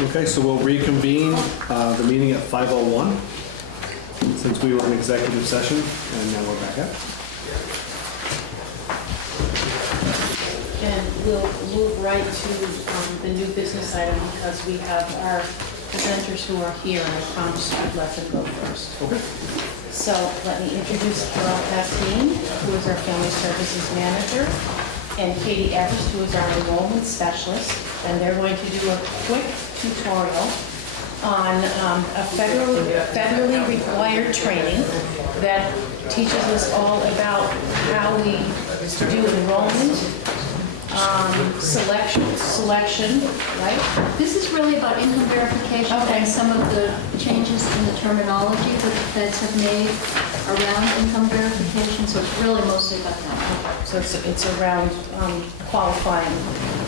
Okay, so we'll reconvene the meeting at 5:01 since we were in executive session, and now we're back up. And we'll move right to the new business item because we have our presenters who are here, and I promised I'd let them go first. Okay. So let me introduce Carol Castine, who is our Family Services Manager, and Katie Everest, who is our Enrollment Specialist. And they're going to do a quick tutorial on a federally required training that teaches us all about how we do enrollment, selection, right? This is really about income verification and some of the changes in the terminology that the feds have made around income verification, so it's really mostly about that. So it's around qualifying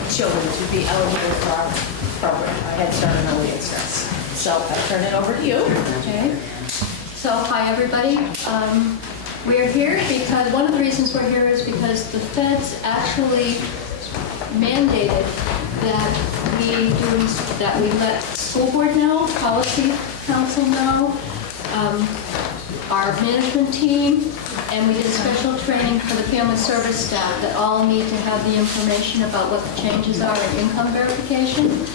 children to be eligible for our program. I had started early at starts. So I'll turn it over to you. Okay. So, hi everybody. We're here because, one of the reasons we're here is because the feds actually mandated that we let school board know, policy council know, our management team, and we did a special training for the family service staff that all need to have the information about what the changes are in income verification.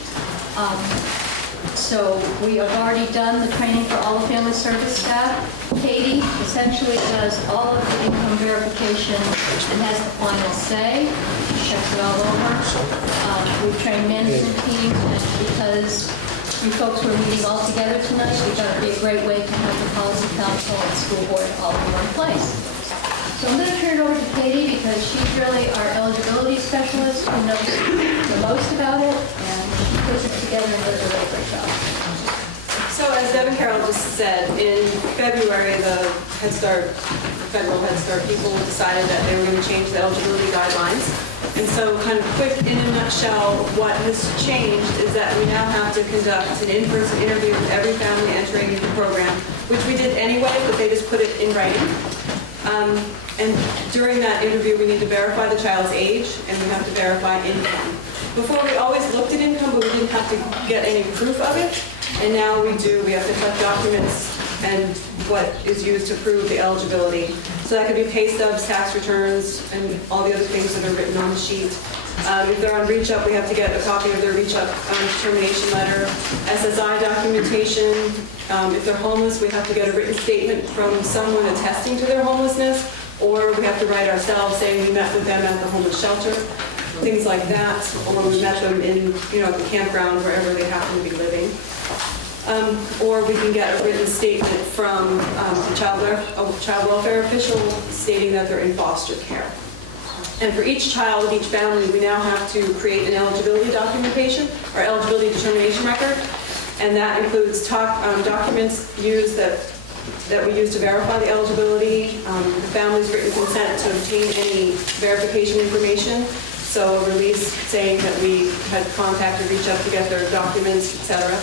So we have already done the training for all the family service staff. Katie essentially does all of the income verification and has the final say. She checks it all over. We've trained management teams, and because you folks were meeting all together tonight, we thought it'd be a great way to have the policy council and school board all in one place. So I'm going to turn it over to Katie because she's really our eligibility specialist who knows the most about it, and she puts it together and does a really great job. So as Deb and Carol just said, in February, the federal Head Start people decided that they were going to change the eligibility guidelines. And so kind of quick, in a nutshell, what has changed is that we now have to conduct an in-person interview with every family entering the program, which we did anyway, but they just put it in writing. And during that interview, we need to verify the child's age, and we have to verify income. Before, we always looked at income, but we didn't have to get any proof of it. And now we do. We have to collect documents and what is used to prove the eligibility. So that could be pay stubs, tax returns, and all the other things that are written on the sheet. If they're on reach up, we have to get a copy of their reach up determination letter, SSI documentation. If they're homeless, we have to get a written statement from someone attesting to their homelessness, or we have to write ourselves saying we met with them at the homeless shelter, things like that, or we met them in, at the campground, wherever they happen to be living. Or we can get a written statement from the child welfare official stating that they're in foster care. And for each child, each family, we now have to create an eligibility documentation or eligibility determination record, and that includes documents used that we use to verify the eligibility, the family's written consent to obtain any verification information, so a release saying that we had contacted, reach out to get their documents, etc.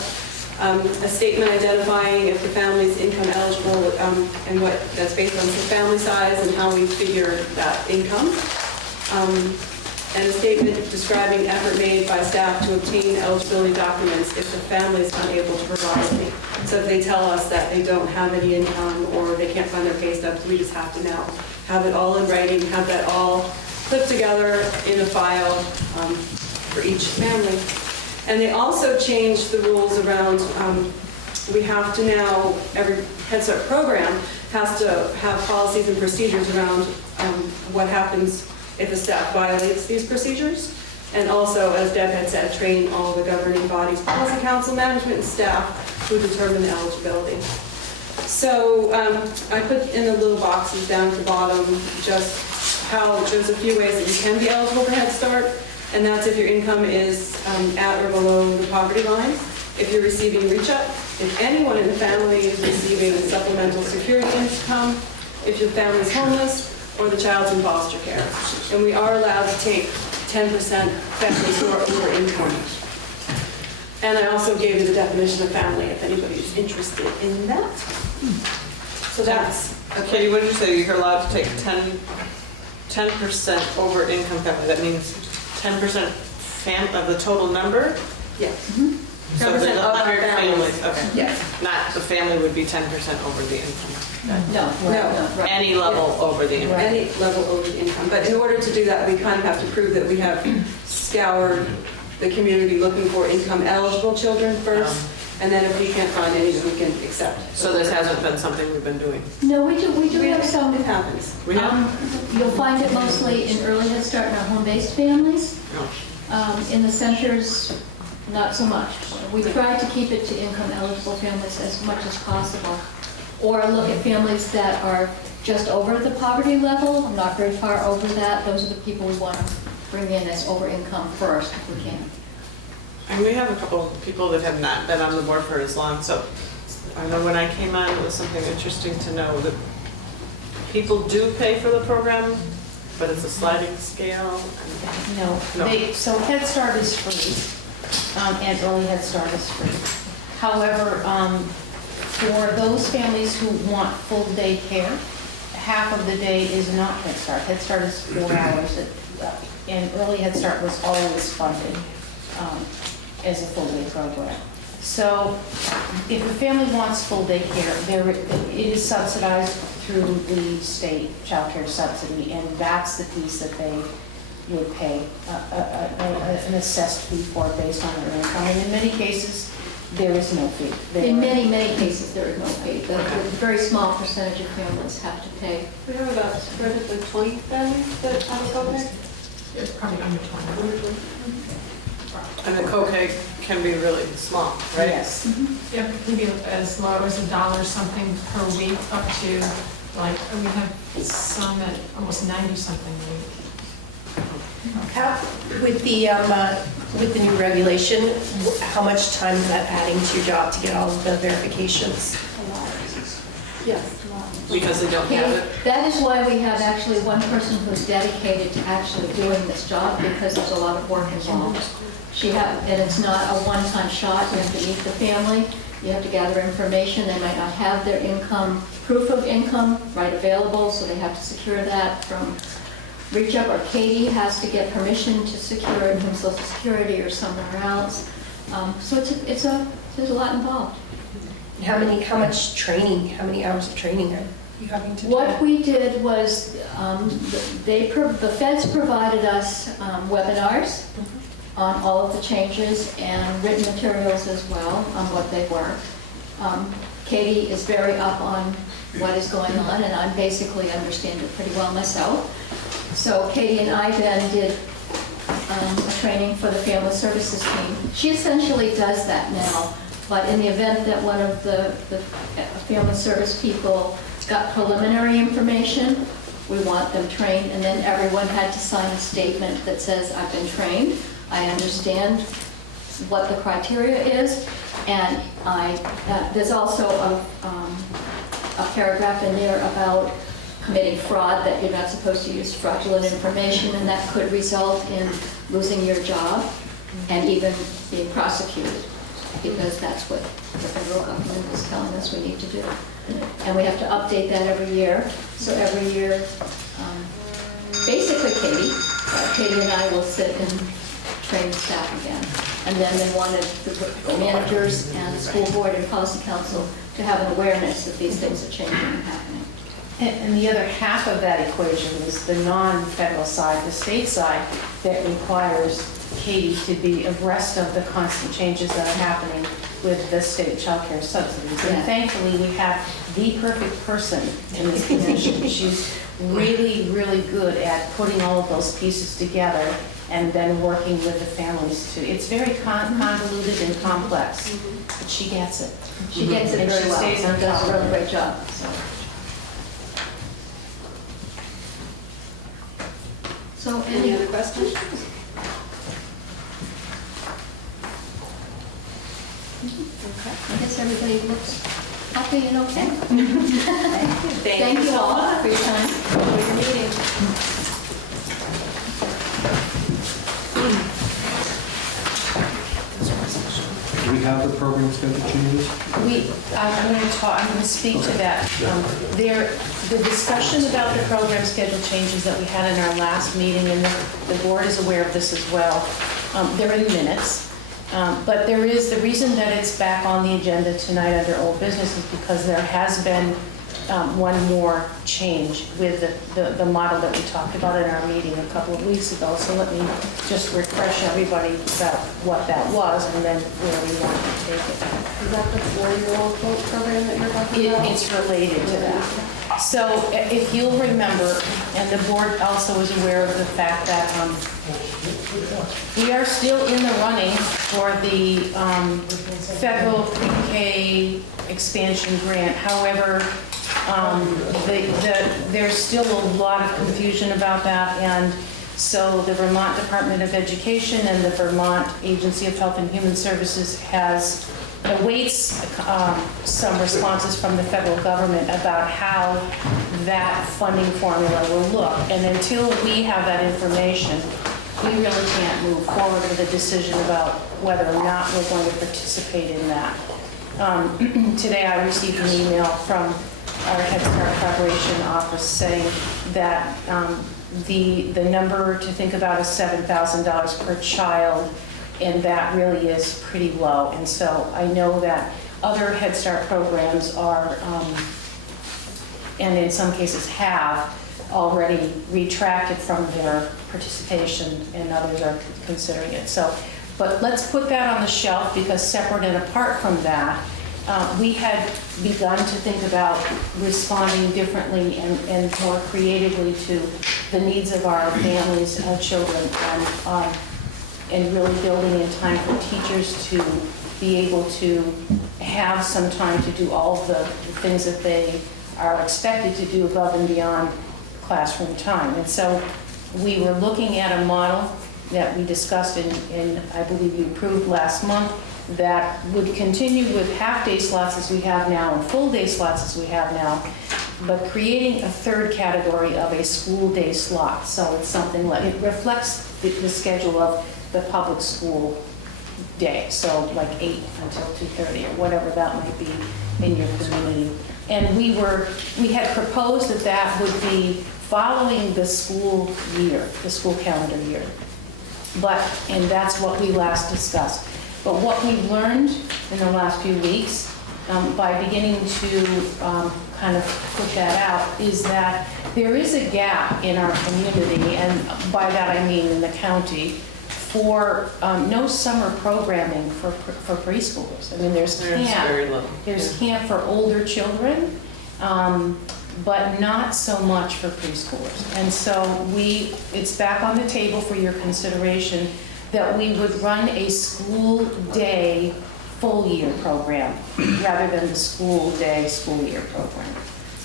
A statement identifying if the family's income eligible and what that's based on the family size and how we figure that income. And a statement describing effort made by staff to obtain eligibility documents if the family is unable to provide any. So if they tell us that they don't have any income or they can't find their pay stubs, we just have to now have it all in writing, have that all put together in a file for each family. And they also changed the rules around, we have to now, every Head Start program has to have policies and procedures around what happens if a staff violates these procedures. And also, as Deb had said, train all the governing bodies, policy council, management, and staff who determine the eligibility. So I put in the little boxes down at the bottom just how there's a few ways that you can be eligible for Head Start. And that's if your income is at or below the poverty line, if you're receiving reach up, if anyone in the family is receiving supplemental security income, if your family is homeless, or the child's in foster care. And we are allowed to take 10% families who are over income. And I also gave you the definition of family if anybody's interested in that. So that's... Okay, what did you say? You're allowed to take 10% over income family. That means 10% of the total number? Yes. So 10% there's of our 100 families, okay. Yes. Not, the family would be 10% over the income. No, No. right. Any level over the income. Any level over the income. But in order to do that, we kind of have to prove that we have scoured the community looking for income-eligible children first, and then if we can't find any, we can accept. So this hasn't been something we've been doing. No, we do have some. It happens. We have? You'll find it mostly in early Head Start and our home-based families. No. In the centers, not so much. We try to keep it to income-eligible families as much as possible. Or look at families that are just over the poverty level, not very far over that. Those are the people we want to bring in as over income first, if we can. And we have a couple of people that have not been on the board for as long, so I know when I came on, it was something interesting to know that people do pay for the program, but it's a sliding scale. No, No. so Head Start is free, and Early Head Start is free. However, for those families who want full day care, half of the day is not Head Start. Head Start is 4 hours, and Early Head Start was always funded as a full day program. So if a family wants full day care, it is subsidized through the state child care subsidy, and that's the piece that they would pay an assessed fee for based on their income. And in many cases, there is no fee. In many, many cases, there is no fee. The very small percentage of families have to pay. We have about, like 20 families that have a co-pay. It's probably under 20. And the co-pay can be really small, right? Yes. Yeah, it can be as low as $1 something per week up to, like, we have some at almost 90 something a week. How, with the new regulation, how much time is that adding to your job to get all of the verifications? Yes. Because they don't have it. That is why we have actually one person who's dedicated to actually doing this job, because there's a lot of work involved. And it's not a one-time shot. You have to meet the family, you have to gather information. They might not have their income, proof of income right available, so they have to secure that from Reach Up, or Katie has to get permission to secure it from Social Security or somewhere else. So there's a lot involved. How much training, how many hours of training are you having to do? What we did was, the feds provided us webinars on all of the changes and written materials as well on what they were. Katie is very up on what is going on, and I basically understand it pretty well myself. So Katie and I then did a training for the family services team. She essentially does that now, but in the event that one of the family service people got preliminary information, we want them trained, and then everyone had to sign a statement that says, I've been trained, I understand what the criteria is, and there's also a paragraph in there about committing fraud, that you're not supposed to use fraudulent information, and that could result in losing your job and even being prosecuted, because that's what the federal government is telling us we need to do. And we have to update that every year. So every year, basically Katie and I will sit and train the staff again. And then they wanted the managers and the school board and policy council to have an awareness that these things are changing and happening. And the other half of that equation is the non-federal side, the state side, that requires Katie to be abreast of the constant changes that are happening with the state child care subsidies. Yeah. And thankfully, we have the perfect person in this position. She's really, really good at putting all of those pieces together and then working with the families too. It's very convoluted and complex, but she gets it. She gets it And very she well, stays on and does top a of really it. great job. So Any other questions? I guess everybody looks happy and okay. Thank Thank you all for your time. For your meeting. Do we have the program schedule changes? I'm going to speak to that. The discussion about the program schedule changes that we had in our last meeting, and the board is aware of this as well, they're in minutes. But there is, the reason that it's back on the agenda tonight under old business is because there has been one more change with the model that we talked about in our meeting a couple of weeks ago. So let me just refresh everybody about what that was and then where we want to take it. Is that the 4-year-old program that you're talking about? It's related to that. So if you'll remember, and the board also is aware of the fact that we are still in the running for the federal pre-K expansion grant. However, there's still a lot of confusion about that, and so the Vermont Department of Education and the Vermont Agency of Health and Human Services awaits some responses from the federal government about how that funding formula will look. And until we have that information, we really can't move forward with a decision about whether or not we're going to participate in that. Today I received an email from our Head Start Preparation Office saying that the number to think about is $7,000 per child, and that really is pretty low. And so I know that other Head Start programs are, and in some cases have, already retracted from their participation, and others are considering it. So, but let's put that on the shelf, because separate and apart from that, we had begun to think about responding differently and more creatively to the needs of our families and our children, and really building in time for teachers to be able to have some time to do all of the things that they are expected to do above and beyond classroom time. And so we were looking at a model that we discussed in I believe you approved last month, that would continue with half-day slots as we have now and full-day slots as we have now, but creating a third category of a school day slot. So it's something like, it reflects the schedule of the public school day, so like 8 until 2:30 or whatever that might be in your community. And we had proposed that that would be following the school year, the school calendar year. And that's what we last discussed. But what we've learned in the last few weeks, by beginning to kind of put that out, is that there is a gap in our community, and by that I mean in the county, for no summer programming for preschoolers. I mean, there's camp. very little. There's camp for older children, but not so much for preschoolers. And so it's back on the table for your consideration that we would run a school day full year program rather than the school day school year program.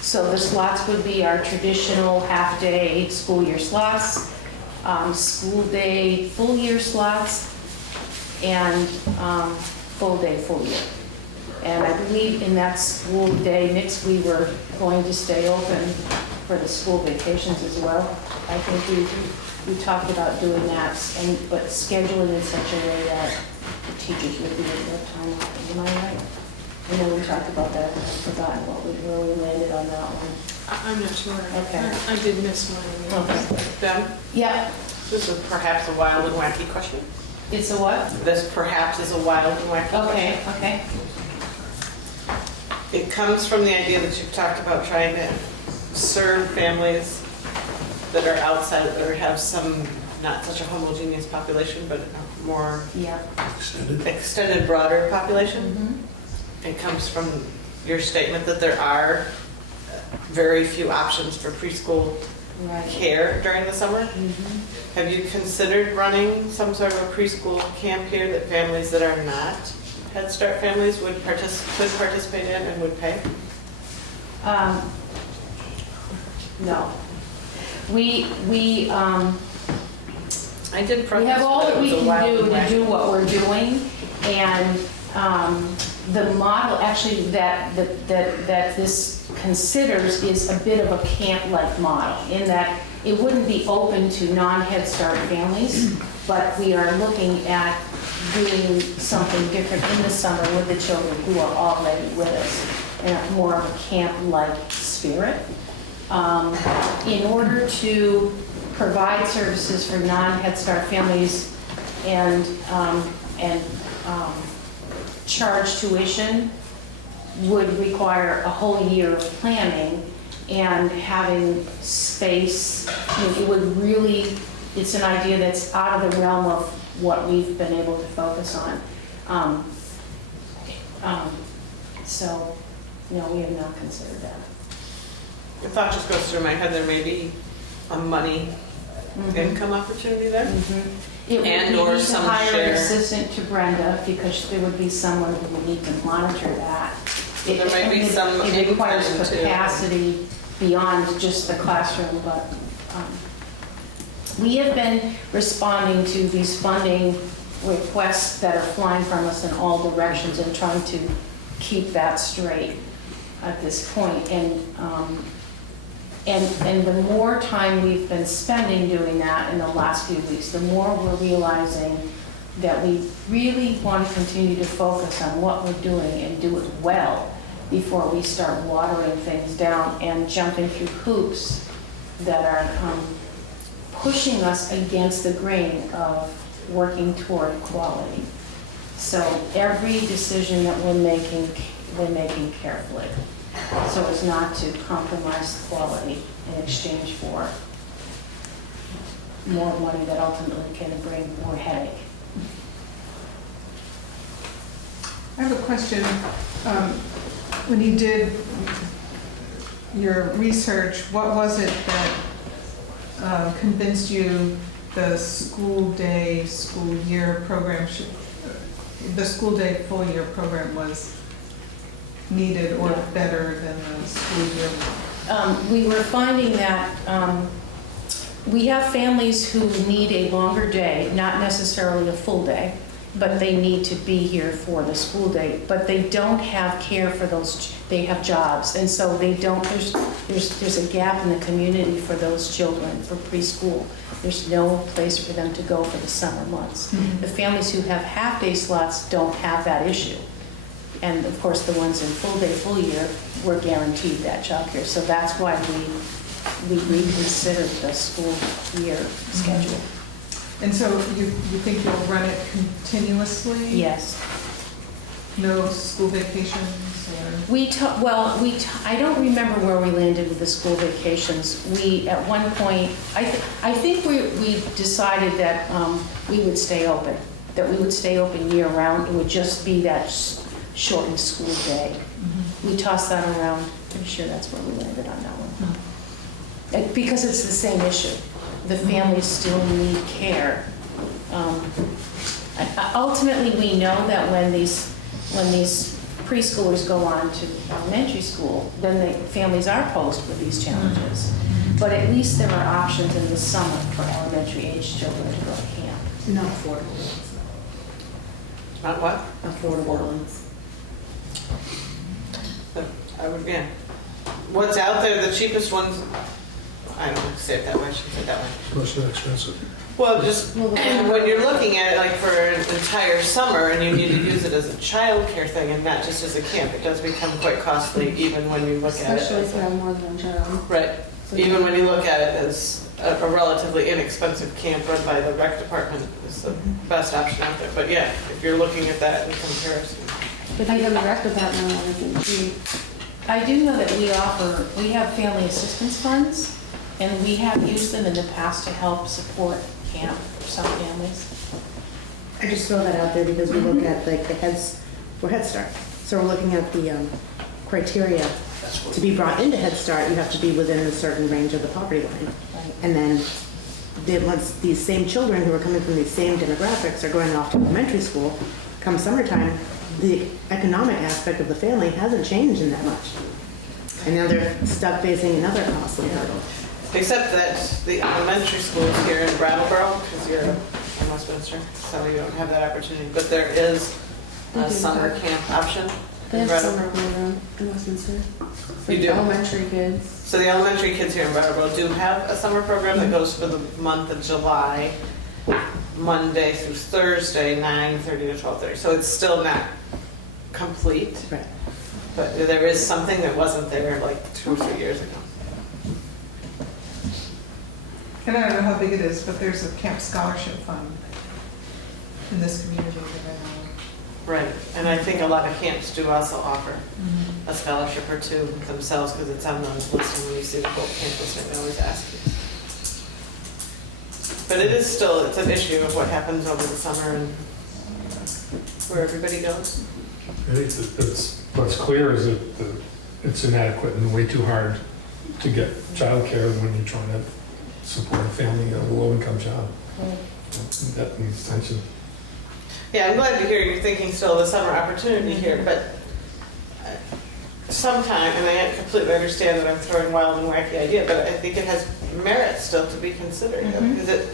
So the slots would be our traditional half-day school year slots, school day full year slots, and full day full year. And I believe in that school day mix, we were going to stay open for the school vacations as well. I think we talked about doing that, but scheduling in such a way that the teachers would be able to have time off. Am I right? I know we talked about that, and I've forgotten where we landed on that one. I'm not sure. Okay. I did miss one. Okay. Deb, Yeah, this is perhaps a wild and wacky question. it's a what? This perhaps is a wild and wacky question. Okay. It comes from the idea that you've talked about trying to serve families that are outside, that have some, not such a homogeneous population, but a more Yeah. extended, broader population. Mhm. It comes from your statement that there are very few options for preschool Right. care during the summer. Mhm. Have you considered running some sort of a preschool camp here that families that are not Head Start families could participate in and would pay? No. We I did preface have all that it we was a can wild do and to wacky. do what we're doing, and the model actually that this considers is a bit of a camp-like model, in that it wouldn't be open to non-Head Start families, but we are looking at doing something different in the summer with the children who are already with us, in a more of a camp-like spirit. In order to provide services for non-Head Start families and and charge tuition would require a whole year of planning and having space. I mean, it would really, it's an idea that's out of the realm of what we've been able to focus on. So, no, we have not considered that. The thought just goes through my head, there may be a money income opportunity there. It would And be or to some hire an share. assistant to Brenda, because there would be someone who would need to monitor that. There might be some It requires income too. capacity beyond just the classroom, but we have been responding to these funding requests that are flying from us in all directions and trying to keep that straight at this point. And the more time we've been spending doing that in the last few weeks, the more we're realizing that we really want to continue to focus on what we're doing and do it well before we start watering things down and jumping through hoops that are pushing us against the grain of working toward quality. So every decision that we're making carefully, so as not to compromise quality in exchange for more money that ultimately can bring more headache. I have a question. When you did your research, what was it that convinced you the school day, school year program the school day full year program was needed or better than the school year one? We were finding that we have families who need a longer day, not necessarily a full day, but they need to be here for the school day, but they don't have care for those, they have jobs, and so they don't, there's a gap in the community for those children for preschool. There's no place for them to go for the summer months. The families who have half-day slots don't have that issue. And of course, the ones in full day, full year, we're guaranteed that childcare. So that's why we reconsidered the school year schedule. And so you think you'll run it continuously? Yes. No school vacations or? I don't remember where we landed with the school vacations. We, at one point, I think we decided that we would stay open, year-round. It would just be that shortened school day. We tossed that around. Pretty sure that's where we landed on that one. Because it's the same issue. The families still need care. Ultimately, we know that when these preschoolers go on to elementary school, then the families are posed with these challenges. But at least there are options in the summer for elementary age children to go to camp. Not affordable ones. Not what? Affordable ones. I would, yeah. What's out there, the cheapest ones, I don't want to say it that way, I shouldn't say it that way. Most expensive. Well, just when you're looking at it like for an entire summer and you need to use it as a childcare thing and not just as a camp, it does become quite costly even when you look at it. Especially if you have more than one child. Right. Even when you look at it as a relatively inexpensive camp run by the rec department is the best option out there. But yeah, if you're looking at that in comparison. But even the rec department isn't cheap. I do know that we have family assistance funds, and we have used them in the past to help support camp for some families. I just throw that out there because we look at like for Head Start. So we're looking at the criteria to be brought into Head Start. You have to be within a certain range of the poverty line. Right. And then once these same children who are coming from these same demographics are going off to elementary school, come summertime, the economic aspect of the family hasn't changed in that much. And now they're stuck facing another costly hurdle. Except that the elementary schools here in Brattleboro, because you're in Westminster, so you don't have that opportunity, but there is a summer camp option They in have Brattleboro. summer program in Westminster. For You do? elementary kids. So the elementary kids here in Brattleboro do have a summer program that goes for the month of July, Monday through Thursday, 9:30 to 12:30. So it's still not complete, Right. but there is something that wasn't there like 2 or 3 years ago. And I don't know how big it is, but there's a camp scholarship fund. in this community that I know of. Right, and I think a lot of camps do also offer a scholarship or two themselves, because it's on the list, and when you see the whole campus, they always ask you. But it is still, it's an issue of what happens over the summer and where everybody goes. I think what's clear is that it's inadequate and way too hard to get childcare when you're trying to support a family in a low-income job. That needs attention. Yeah, I'm glad to hear you're thinking still of the summer opportunity here, but sometime, and I completely understand that I'm throwing a wild and wacky idea, but I think it has merit still to be considered. Because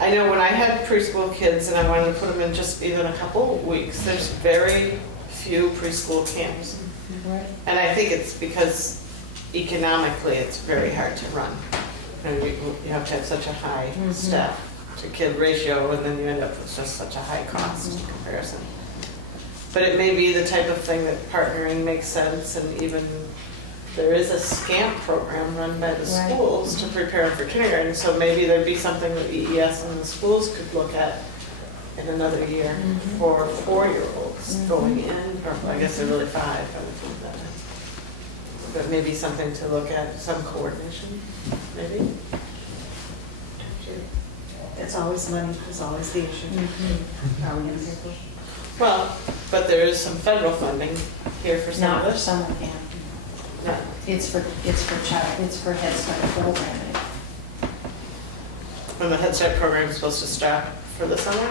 I know when I had preschool kids and I wanted to put them in just even a couple weeks, there's very few preschool camps. And I think it's because economically it's very hard to run. And you have to have such a high staff to kid ratio, and then you end up with just such a high cost comparison. But it may be the type of thing that partnering makes sense, and even there is a SCAMP program run by the schools to prepare for kindergarten, so maybe there'd be something that EES and the schools could look at in another year for 4-year-olds going in, or I guess they're really 5, I would think that. But maybe something to look at, some coordination, maybe? It's always money, is always the issue. Are we gonna pay for it? Well, but there is some federal funding here for some Not of for this. summer camp. No. It's for Head Start programming. When the Head Start program is supposed to start for the summer?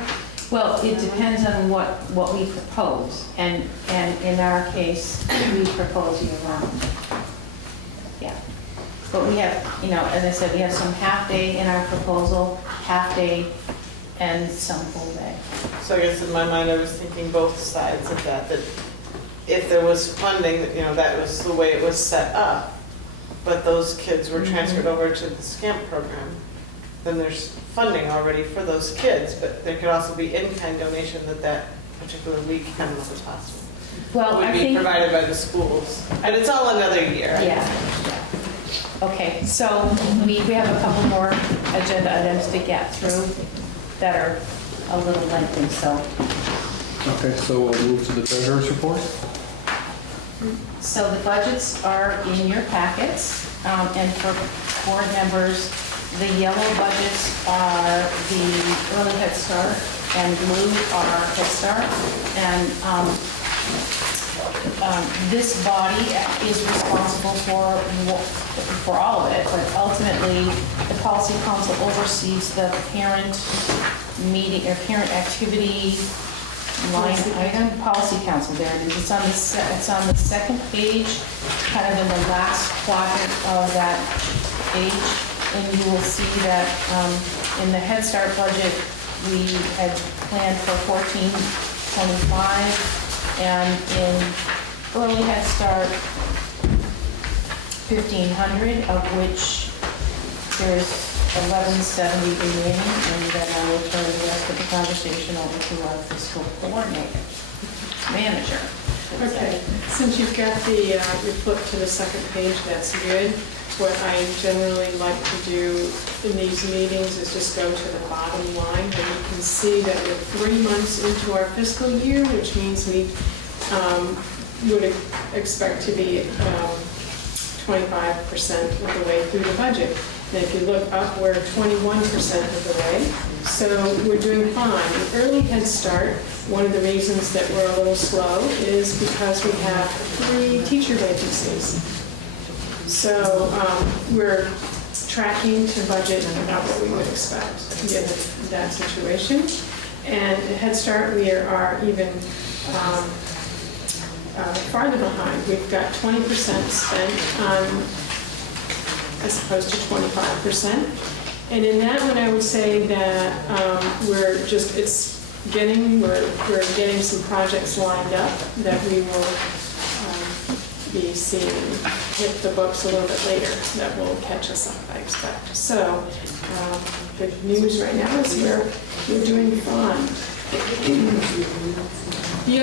Well, it depends on what we propose, and in our case, we propose year-round. Yeah. But we have, as I said, we have some half-day in our proposal, half-day, and some full-day. So I guess in my mind, I was thinking both sides of that if there was funding, that was the way it was set up, but those kids were transferred over to the SCAMP program, then there's funding already for those kids, but there could also be in-kind donation that particular week, I don't know if it's possible. Well, would I be think, provided by the schools. And it's all another year. yeah. Okay, so we have a couple more agenda items to get through that are a little lengthy, so. Okay, so we'll move to the treasurer's report. So the budgets are in your packets, and for board members, the yellow budgets are the early Head Start, and blue are Head Start. And this body is responsible for all of it, but ultimately, the policy council oversees the parent meeting or parent activity line item. Policy council, there it is. It's on the second page, kind of in the last quadrant of that page, and you will see that in the Head Start budget, we had planned for $14.25, and in early Head Start, $1,500, of which there's $1,170 remaining, and then I will turn the rest of the conversation over to our fiscal coordinator, manager. Okay, since you've got you flip to the second page, that's good. What I generally like to do in these meetings is just go to the bottom line, and you can see that we're 3 months into our fiscal year, which means we would expect to be 25% of the way through the budget. And if you look up, we're 21% of the way, so we're doing fine. In early Head Start, one of the reasons that we're a little slow is because we have 3 teacher vacancies. So we're tracking to budget about what we would expect given that situation. And at Head Start, we are even farther behind. We've got 20% spent on, as opposed to 25%. And in that one, I would say that we're getting some projects lined up that we will be seeing hit the books a little bit later that will catch us up, I expect. So the news right now is we're doing fine. The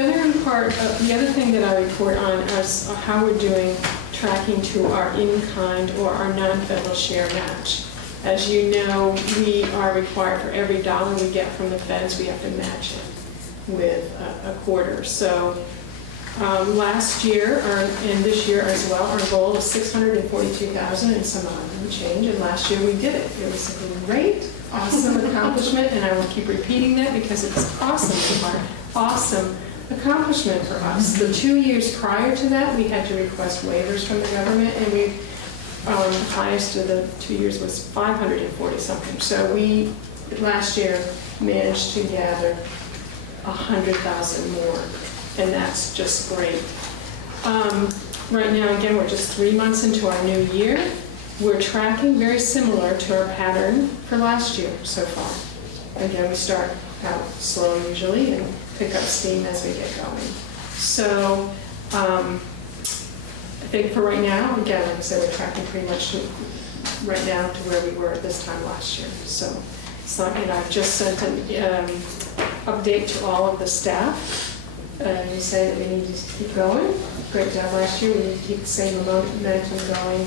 other thing that I report on is how we're doing tracking to our in-kind or our non-federal share match. As you know, we are required for every dollar we get from the feds, we have to match it with a quarter. So last year, and this year as well, our goal is $642,000 and some change, and last year we did it. It was a great, awesome accomplishment, and I will keep repeating that because it's awesome accomplishment for us. The 2 years prior to that, we had to request waivers from the government, and we, highest of the 2 years was 540 something. So we, last year, managed to gather 100,000 more, and that's just great. Right now, again, we're just 3 months into our new year. We're tracking very similar to our pattern for last year so far. Again, we start out slow usually and pick up steam as we get going. So I think for right now, again, like I said, we're tracking pretty much right now to where we were at this time last year. So and I've just sent an update to all of the staff. We say that we need to keep going. Great job last year. We need to keep the same momentum going.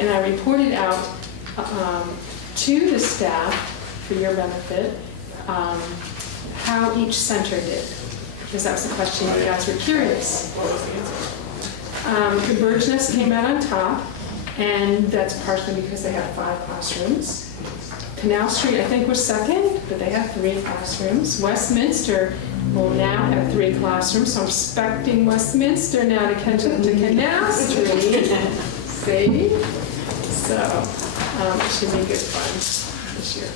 And I reported out to the staff, for your benefit, how each center did, because that was the question you guys were curious. The Bird's Nest came out on top, and that's partially because they have 5 classrooms. Canal Street, I think, was second, but they have 3 classrooms. Westminster will now have 3 classrooms, so I'm expecting Westminster now to catch up to Canal Street. See? So it should be good fun this year.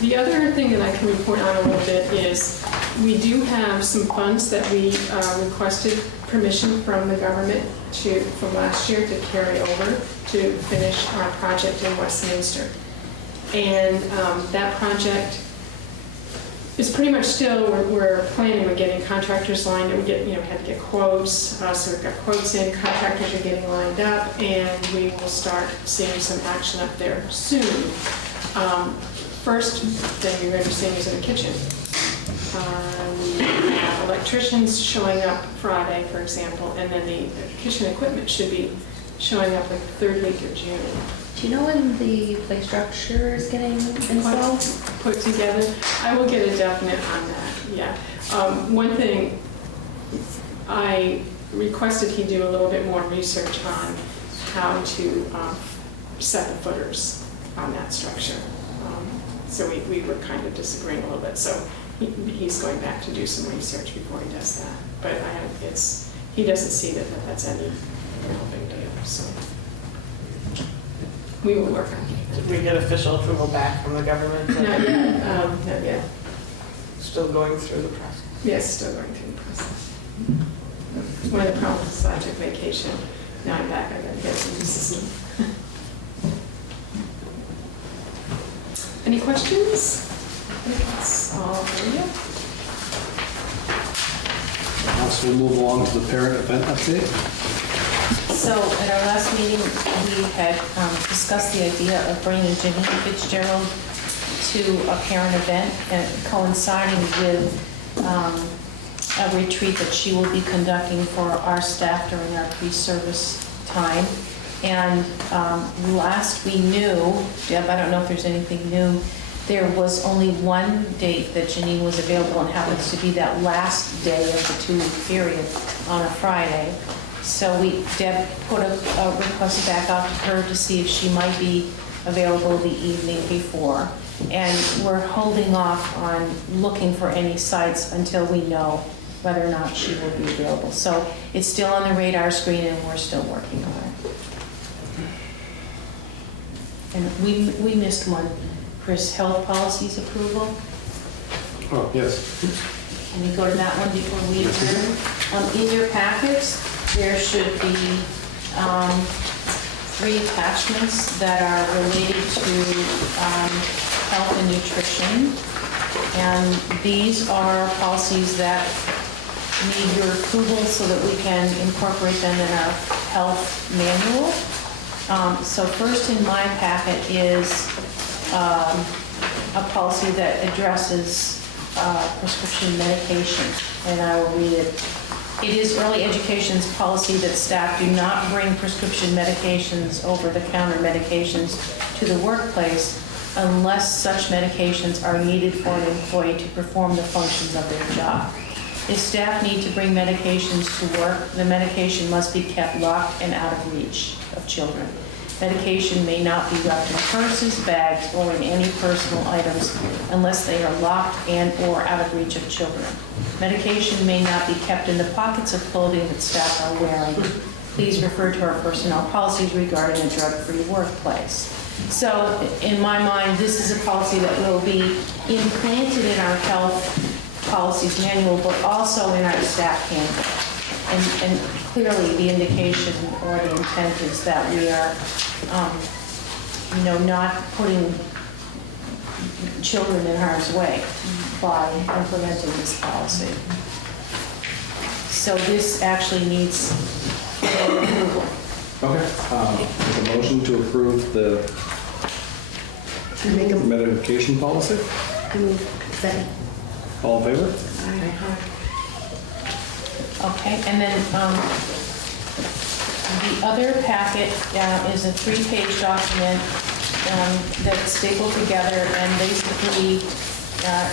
The other thing that I can report on a little bit is we do have some funds that we requested permission from the government from last year to carry over to finish our project in Westminster. And that project is pretty much still, we're planning on getting contractors lined up. We had to get quotes, so we've got quotes in, contractors are getting lined up, and we will start seeing some action up there soon. First thing you're going to be seeing is in the kitchen. We have electricians showing up Friday, for example, and then the kitchen equipment should be showing up like the 3rd week of June. Do you know when the play structure is getting installed? Put together? I will get a definite on that, yeah. One thing, I requested he do a little bit more research on how to set the footers on that structure. So we were kind of disagreeing a little bit, so he's going back to do some research before he does that. But he doesn't see that that's any real big deal, so. We will work on it. Did we get official approval back from the government? Not yet, not yet. Still going through the process? Yes, still going through the process. One of the problems is I took vacation. Now I'm back, I gotta get it in the system. Any questions? I think that's all for you. So we'll move along to the parent event update. So at our last meeting, we had discussed the idea of bringing Janine Fitzgerald to a parent event coinciding with a retreat that she will be conducting for our staff during our pre-service time. And last we knew, Deb, I don't know if there's anything new, there was only one date that Janine was available, and happens to be that last day of the 2-week period on a Friday. So Deb put a request back out to her to see if she might be available the evening before. And we're holding off on looking for any sites until we know whether or not she will be available. So it's still on the radar screen, and we're still working on it. And we missed one, Chris, health policies approval. Oh, yes. Can we go to that one before we adjourn? In your packets, there should be 3 attachments that are related to health and nutrition. And these are policies that need your approval so that we can incorporate them in our health manual. So first in my packet is a policy that addresses prescription medication, and I will read it It is early education's policy that staff do not bring prescription medications, over-the-counter medications to the workplace unless such medications are needed for an employee to perform the functions of their job. If staff need to bring medications to work, the medication must be kept locked and out of reach of children. Medication may not be left in purses, bags, or in any personal items unless they are locked and/or out of reach of children. Medication may not be kept in the pockets of clothing that staff are wearing. Please refer to our personnel policies regarding a drug-free workplace. So, in my mind, this is a policy that will be implanted in our health policies manual, but also in our staff handbook. And clearly, the indication or the intent is that we are, not putting children in harm's way by implementing this policy. So this actually needs approval. Okay, make a motion to approve the Make a medication policy. second. All in favor? Okay, and then the other packet is a 3-page document that's stapled together, and basically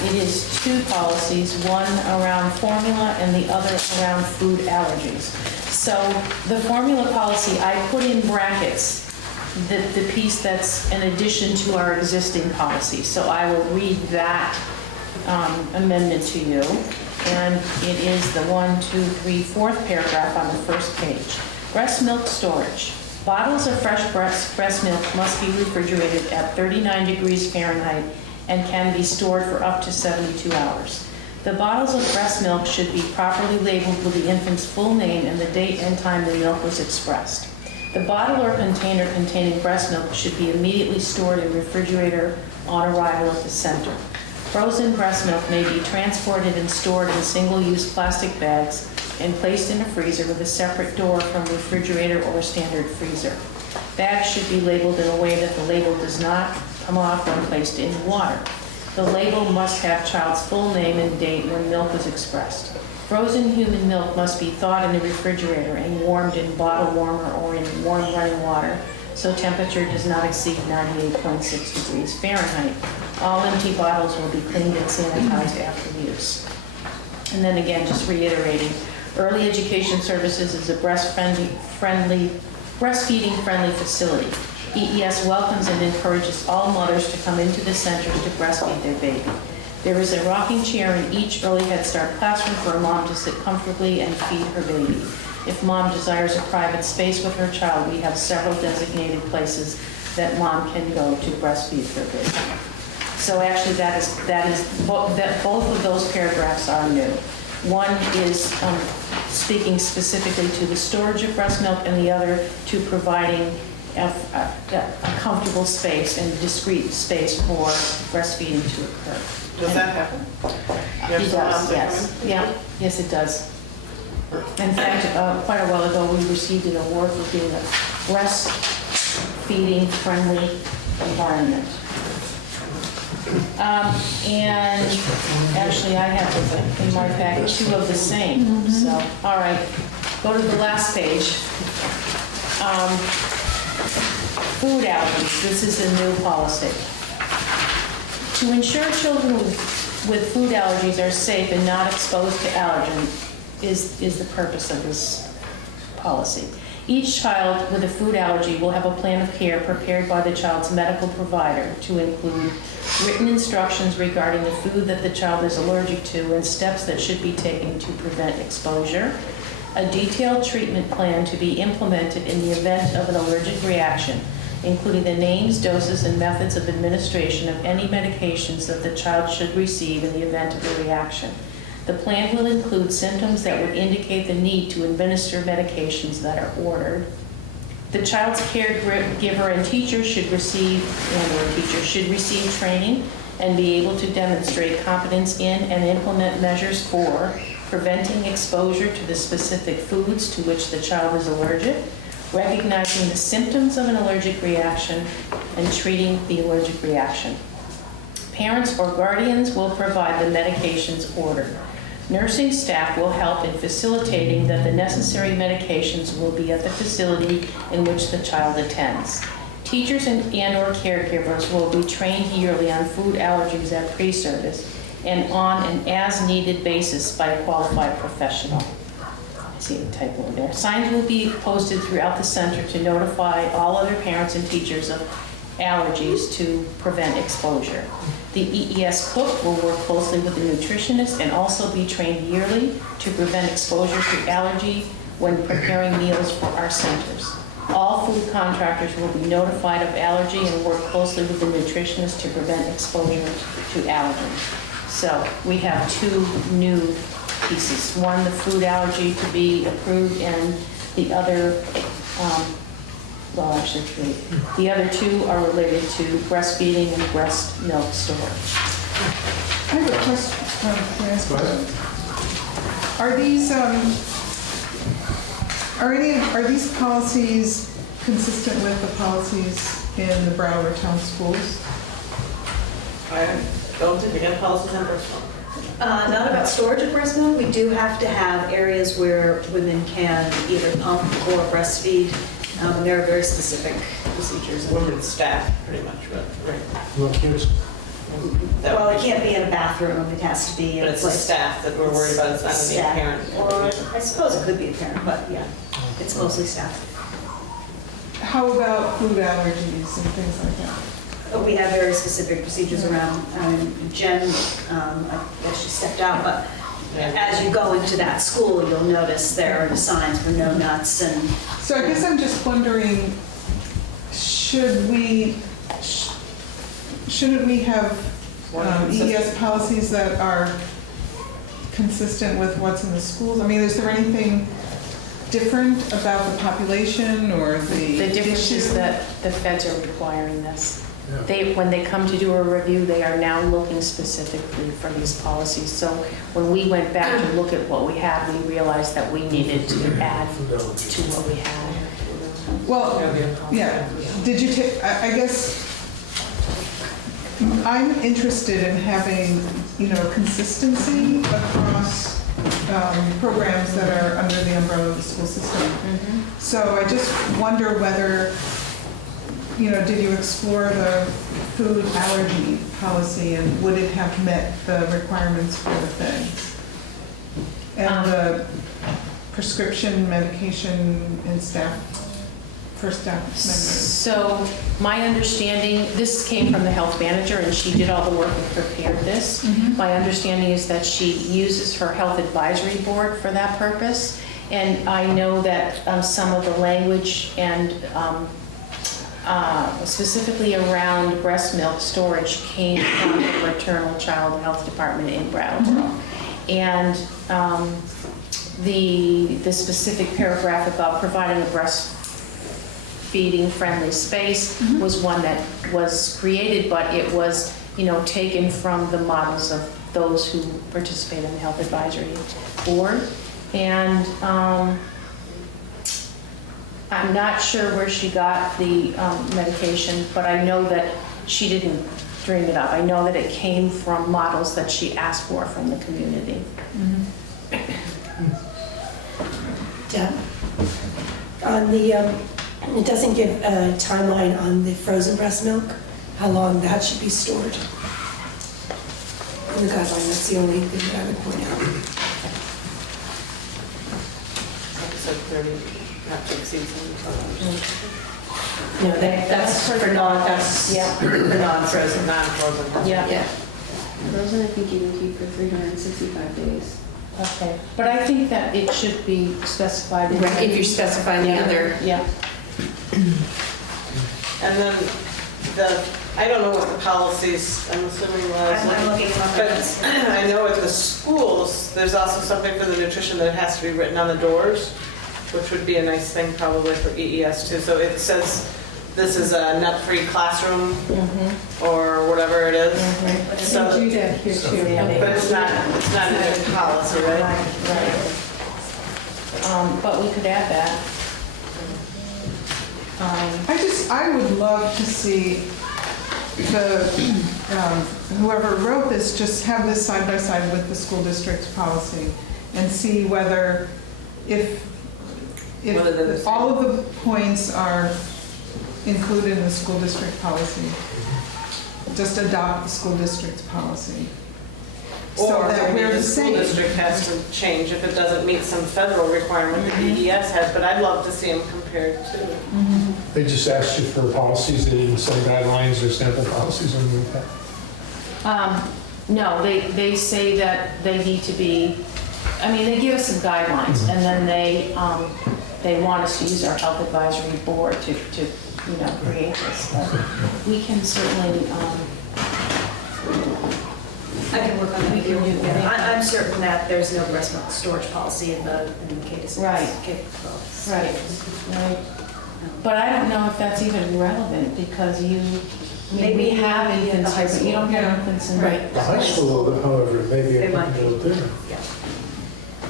it is 2 policies, one around formula and the other around food allergies. So the formula policy, I put in brackets the piece that's an addition to our existing policy. So I will read that amendment to you. And it is the 1, 2, 3, 4th paragraph on the first page. Breast milk storage. Bottles of fresh breast milk must be refrigerated at 39 degrees Fahrenheit and can be stored for up to 72 hours. The bottles of breast milk should be properly labeled with the infant's full name and the date and time the milk was expressed. The bottle or container containing breast milk should be immediately stored in the refrigerator on arrival at the center. Frozen breast milk may be transported and stored in single-use plastic bags and placed in a freezer with a separate door from refrigerator or standard freezer. Bags should be labeled in a way that the label does not come off when placed in water. The label must have child's full name and date when milk was expressed. Frozen human milk must be thawed in the refrigerator and warmed in bottle warmer or in warm running water so temperature does not exceed 98.6 degrees Fahrenheit. All empty bottles will be cleaned and sanitized after use. And then again, just reiterating, Early Education Services is a breastfeeding-friendly facility. EES welcomes and encourages all mothers to come into the centers to breastfeed their baby. There is a rocking chair in each Early Head Start classroom for a mom to sit comfortably and feed her baby. If mom desires a private space with her child, we have several designated places that mom can go to breastfeed her baby. So actually, both of those paragraphs are new. One is speaking specifically to the storage of breast milk, and the other to providing a comfortable space and discreet space for breastfeeding to occur. Does that happen? It does, yes. Yeah, yes, it does. In fact, quite a while ago, we received an award for being a breastfeeding friendly environment. And actually, I have in my packet 2 of the same. So, all right, go to the last page. Food allergies. This is a new policy. To ensure children with food allergies are safe and not exposed to allergen is the purpose of this policy. Each child with a food allergy will have a plan of care prepared by the child's medical provider to include written instructions regarding the food that the child is allergic to and steps that should be taken to prevent exposure, a detailed treatment plan to be implemented in the event of an allergic reaction, including the names, doses, and methods of administration of any medications that the child should receive in the event of a reaction. The plan will include symptoms that would indicate the need to administer medications that are ordered. The child's caregiver and teacher should receive training and be able to demonstrate competence in and implement measures for preventing exposure to the specific foods to which the child is allergic, recognizing the symptoms of an allergic reaction, and treating the allergic reaction. Parents or guardians will provide the medications ordered. Nursing staff will help in facilitating that the necessary medications will be at the facility in which the child attends. Teachers and/or caregivers will be trained yearly on food allergies at pre-service and on an as-needed basis by a qualified professional. I see the typo in there. Signs will be posted throughout the center to notify all other parents and teachers of allergies to prevent exposure. The EES cook will work closely with the nutritionist and also be trained yearly to prevent exposure to allergy when preparing meals for our centers. All food contractors will be notified of allergy and work closely with the nutritionist to prevent exposure to allergens. So we have two new pieces. One, the food allergy to be approved, and the other, well, actually three. The other two are related to breastfeeding and breast milk storage. I have a question. Can I ask a question? Are these policies consistent with the policies in the Brattleboro Town Schools? I don't think we have policies on breast milk. Not about storage of breast milk. We do have to have areas where women can either pump or breastfeed. There are very specific procedures. Women's staff, pretty much, but, right. Well, kids, That Well, would it be- can't be in a bathroom. It has to be in But a it's the place. staff that we're worried about, it's not the Staff. parent. Or I suppose it could be a parent, but yeah, it's mostly staff. How about food allergies and things like that? We have very specific procedures around, Jen, I guess she stepped out, but as you go into that school, you'll notice there are the signs for no nuts and, So I guess I'm just wondering, shouldn't we have EES policies that are consistent with what's in the schools? I mean, is there anything different about the population or the The difference is issue? that the feds are requiring this. When they come to do a review, they are now looking specifically for these policies. So when we went back to look at what we had, we realized that we needed to add to what we had. Well, yeah, did you take, I guess, I'm interested in having, consistency across programs that are under the umbrella of the school system. So I just wonder whether, did you explore the food allergy policy and would it have met the requirements for the things? And the prescription medication and for staff members? So my understanding, this came from the health manager and she did all the work and prepared this. My understanding is that she uses her health advisory board for that purpose. And I know that some of the language and specifically around breast milk storage came from the maternal child health department in Brattleboro. And the specific paragraph about providing a breastfeeding friendly space was one that was created, but it was, taken from the models of those who participate in the health advisory board. And I'm not sure where she got the medication, but I know that she didn't dream it up. I know that it came from models that she asked for from the community. Deb, on the, it doesn't give a timeline on the frozen breast milk, how long that should be stored. In the guideline, that's the only thing that I would point out. Like I said, 30, not to exceed 75. No, that's for that's Yeah. for non-frozen. Non-frozen. Yeah. Frozen, I think you can keep for 365 days. Okay, but I think that it should be specified. in Right, if you're specifying the other. Yeah. And then I don't know what the policies, I'm assuming was. I'm looking them up. But I know at the schools, there's also something for the nutrition that has to be written on the doors, which would be a nice thing probably for EES too. So it says, this is a nut-free classroom, or whatever it is. So, We do that here too. but it's not in their policy, right? Right. But we could add that. I would love to see whoever wrote this, just have this side by side with the school district's policy and see whether, if Whether they're the same. all of the points are included in the school district policy. Just adopt the school district's policy. So Or that maybe we're the the school same. district has to change if it doesn't meet some federal requirement that DES has, but I'd love to see them compared too. They just asked you for policies, they didn't say guidelines or sample policies or anything like that. No, they say that they need to be, I mean, they give us some guidelines, and then they want us to use our health advisory board to create this. But we can certainly, I can work on that. We can do that. I'm certain that there's no breast milk storage policy in the K-12. Right. Right. But I don't know if that's even relevant, because we have infants here, but you don't have infants in Right. The high school, however, maybe They it might might be. be a little different. Yeah.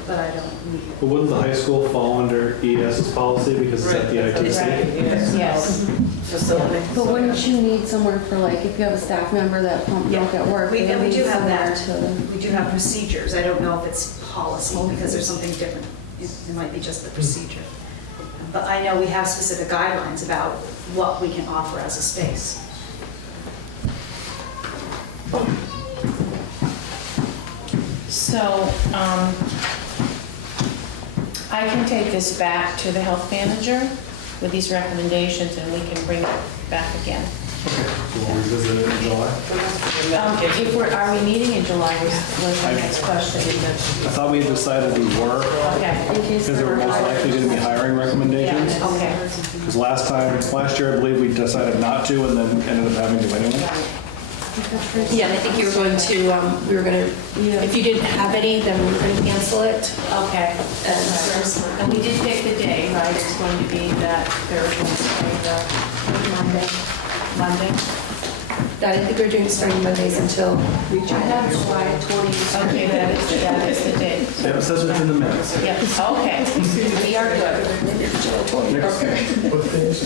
But I don't. But wouldn't the high school fall under ES's policy because it's at the ITC? yes. Facility. But wouldn't you need somewhere for, like, if you have a staff member that pump milk at work? We they do need have somewhere that. We do have procedures. I don't know if it's policy because there's something different. It might be just the procedure. But I know we have specific guidelines about what we can offer as a space. So, I can take this back to the health manager with these recommendations, and we can bring it back again. So we'll revisit it in July. Are we meeting in July was my next question. I thought we had decided we were, Okay, because there were most likely going to be hiring recommendations. yeah, okay. Because last year, I believe we decided not to, and then ended up having to anyway. Yeah, and I think you were going to, if you didn't have any, then we were going to cancel it. Okay. And we did pick the day, right? It's going to be that Thursday, Monday. I think we're doing starting Mondays until. I have July 20. Okay, that is the date. Yeah, it says it's in the minutes. Yep, okay. We are good.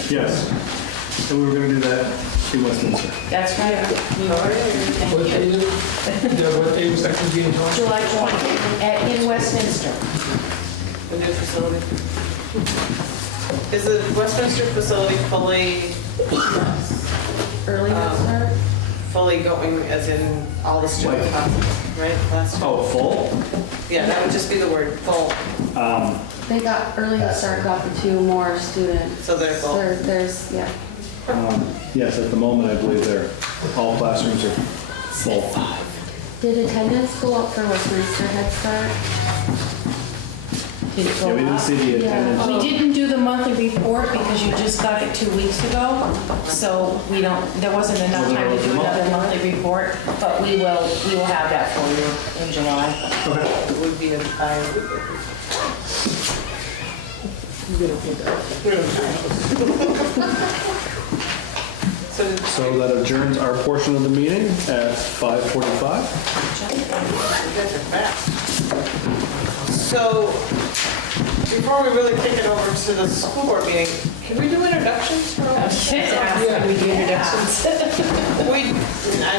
Yes. And we were going to do that in Westminster. That's right. What day is it? Yeah, what day was that going to be in July? July 20, in Westminster. The new facility. Is the Westminster facility Early start? fully going as in all the student classes, right? Last year? Oh, full? Yeah, that would just be the word full. They got, early start got the 2 more students. So they're full. There's, yeah. Yes, at the moment, I believe all classrooms are full. Did attendance go up for Westminster Head Start? Did it Yeah, go we didn't up? see the attendance. We didn't do the monthly report because you just got it 2 weeks ago, so there wasn't enough time to do another monthly report, but we will have that for you in July. It would be a higher. So that adjourns our portion of the meeting at 5:45. So, before we really kick it over to the school board meeting, can we do introductions for all? Yeah, we do introductions. I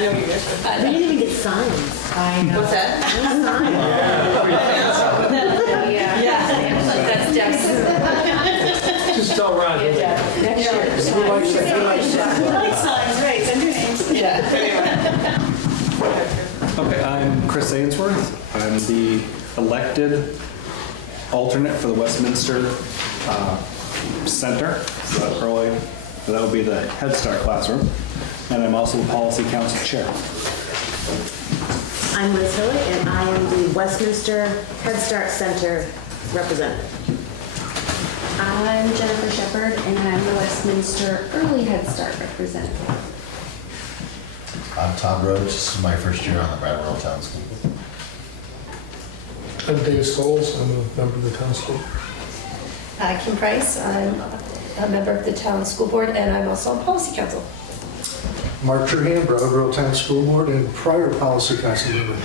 know you guys would. We didn't even get signs. I know. What's that? That's Deb's. Just tell Ron. Next year. We like signs, right, send your names. Anyway. Okay, I'm Chris Ainsworth. I'm the elected alternate for the Westminster Center. So that would be the Head Start classroom. And I'm also the Policy Council Chair. I'm Liz Hillick, and I am the Westminster Head Start Center representative. I'm Jennifer Shepherd, and I'm the Westminster Early Head Start representative. I'm Tom Roach. This is my first year on the Brattleboro Town School Board. I'm Dave Scholes, I'm a member of the town school. Kim Price, I'm a member of the town school board, and I'm also on policy council. Mark Trahan, Brattleboro Town School Board, and prior policy council member.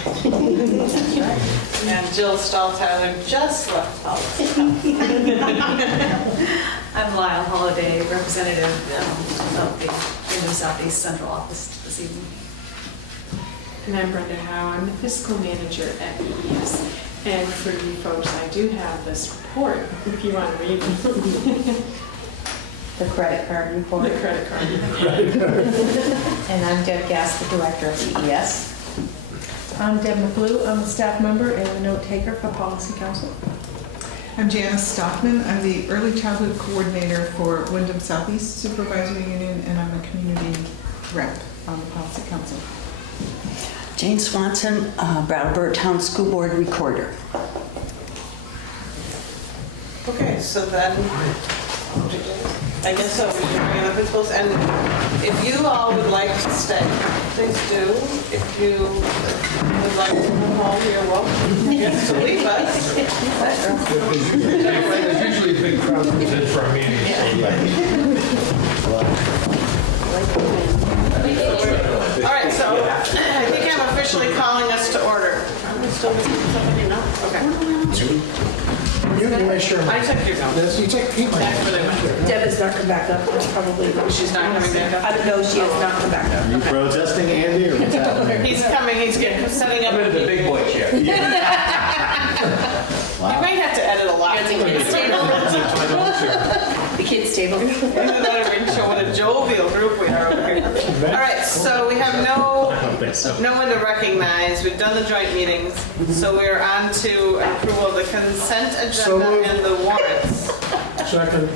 And Jill Stahl-Tyler just left policy. I'm Lyle Holiday, representative of the Southeast Central Office. this evening. And I'm Brenda Howe. I'm the fiscal manager at EES. And for you folks, I do have this report, if you want to read it. The credit card report. The credit card. And I'm Deb Gass, the director of CES. I'm Deb McGlue. I'm a staff member and a note taker for Policy Council. I'm Janice Stockman. I'm the Early Childhood Coordinator for Wyndham Southeast Supervisory Union, and I'm a community rep on the Policy Council. Jane Swanson, Brattleboro Town School Board Recorder. Okay, so then, I guess so, we can bring in the principals, and if you all would like to stay, please do. If you would like to go home, you're welcome to leave us. There's usually a big crowd comes in for our meetings. All right, so I think I'm officially calling us to order. Are we still missing somebody? No? Okay. You Vice Chairman. I took your notes. Yes, you take Pete. Deb has not come back up, that's probably. She's not coming back up? I don't know, she has not come back up. Are you protesting, Andy, or what's happening? He's coming, he's setting up. the big boy chair. You might have to edit a lot. The kids' table. Isn't that a ring show? What a jovial group we are over here. All right, so we have no one to recognize. We've done the joint meetings, so we're on to approval of the consent agenda and the warrants. Second.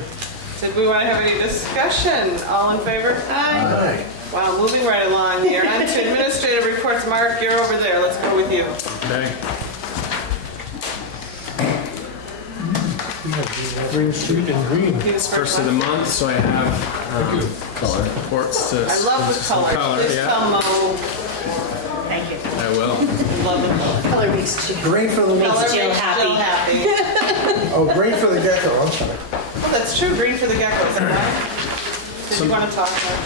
Did we want to have any discussion? All in favor? Aye. Wow, moving right along here. On to administrative reports. Mark, you're over there. Let's go with you. Okay. Green Street and green. First of the month, so I have reports to. I love the color. Please tell Mo. Thank you. I will. I love the color. Color makes Green for the Color Jill makes happy. Jill happy. Oh, green for the gecko, I'm sorry. Oh, that's true. Green for the geckos, is that right? Did you want to talk about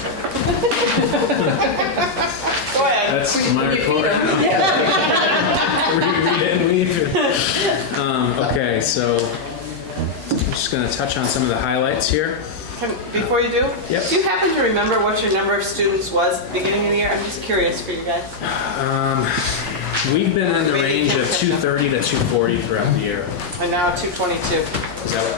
Go ahead. That's my report. Read it and leave it. Okay, so I'm just going to touch on some of the highlights here. Before you do, Yep. do you happen to remember what your number of students was at the beginning of the year? I'm just curious for you guys. We've been in the range of 230 to 240 throughout the year. And now 222. Is that what?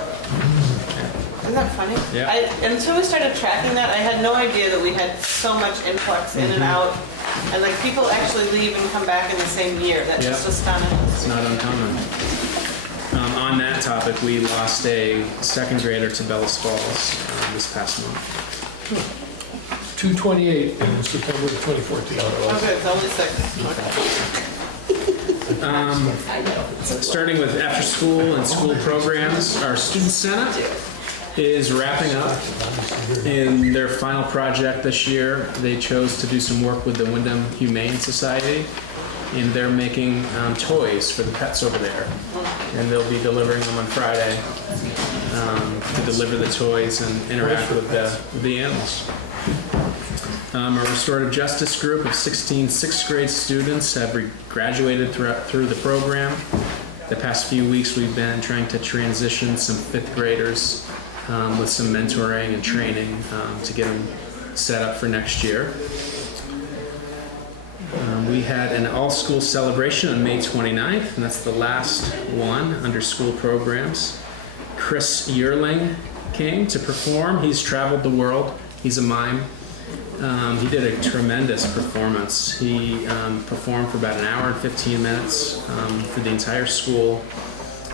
Isn't that funny? Yeah. Until we started tracking that, I had no idea that we had so much influx in and out. And like people actually leave and come back in the same year. That's just astonishing. It's not uncommon. On that topic, we lost a second grader to Bellas Falls this past month. 228 in September of 2014. Oh, good. It's only 6. Starting with after school and school programs, our Student Senate is wrapping up in their final project this year. They chose to do some work with the Wyndham Humane Society, and they're making toys for the pets over there. And they'll be delivering them on Friday to deliver the toys and interact with the animals. A restorative justice group of 16 sixth grade students have graduated through the program. The past few weeks we've been trying to transition some fifth graders with some mentoring and training to get them set up for next year. We had an all-school celebration on May 29th, and that's the last one under school programs. Chris Yearling came to perform. He's traveled the world. He's a mime. He did a tremendous performance. He performed for about an hour and 15 minutes for the entire school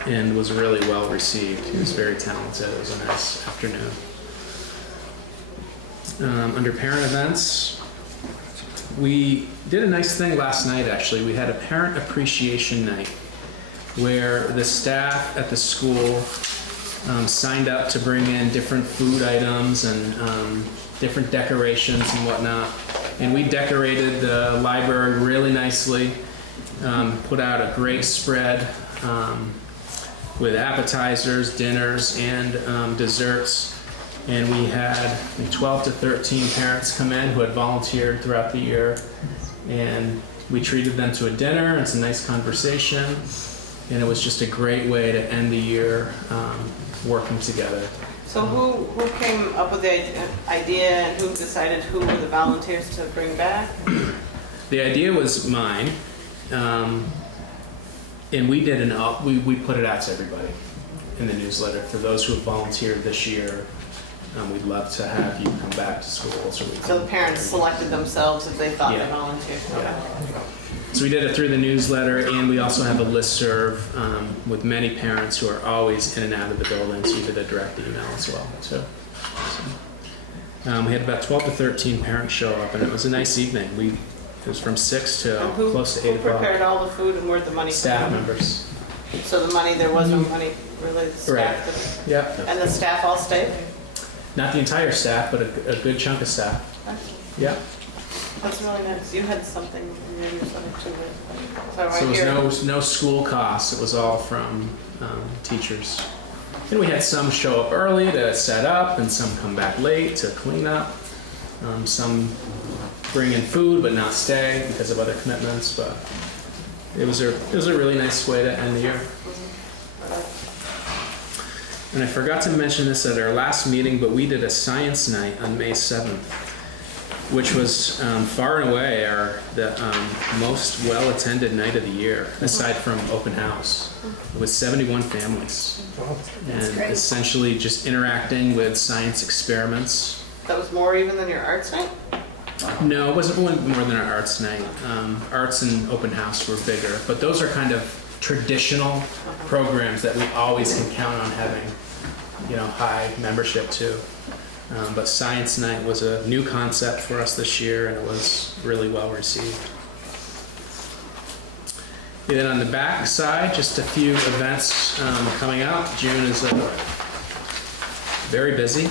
and was really well received. He was very talented. It was a nice afternoon. Under parent events, we did a nice thing last night, actually. We had a parent appreciation night where the staff at the school signed up to bring in different food items and different decorations and whatnot. And we decorated the library really nicely, put out a great spread with appetizers, dinners, and desserts. And we had 12 to 13 parents come in who had volunteered throughout the year. And we treated them to a dinner and some nice conversation. And it was just a great way to end the year working together. So who came up with the idea and who decided who were the volunteers to bring back? The idea was mine, and we did we put it out to everybody in the newsletter. For those who have volunteered this year, we'd love to have you come back to school. So the parents selected themselves if they thought they volunteered. Yeah. So we did it through the newsletter, and we also have a listserv with many parents who are always in and out of the building, so you did a direct email as well. So we had about 12 to 13 parents show up, and it was a nice evening. It was from 6 to close to 8 o'clock. Who prepared all the food and where'd the money come Staff from? members. So the money, there was no money related to staff? Right. Yep. And the staff all stayed? Not the entire staff, but a good chunk of staff. Yeah. That's really nice. You had something in your newsletter too. So it was no school costs. It was all from teachers. And we had some show up early to set up, and some come back late to clean up. Some bring in food but not stay because of other commitments. But it was a really nice way to end the year. And I forgot to mention this at our last meeting, but we did a science night on May 7th, which was far and away the most well-attended night of the year, aside from open house. It was 71 families. And essentially just interacting with science experiments. That was more even than your arts night? No, it wasn't more than our arts night. Arts and open house were bigger, but those are kind of traditional programs that we always can count on having, high membership to. But Science Night was a new concept for us this year, and it was really well received. And then on the back side, just a few events coming up. June is very busy.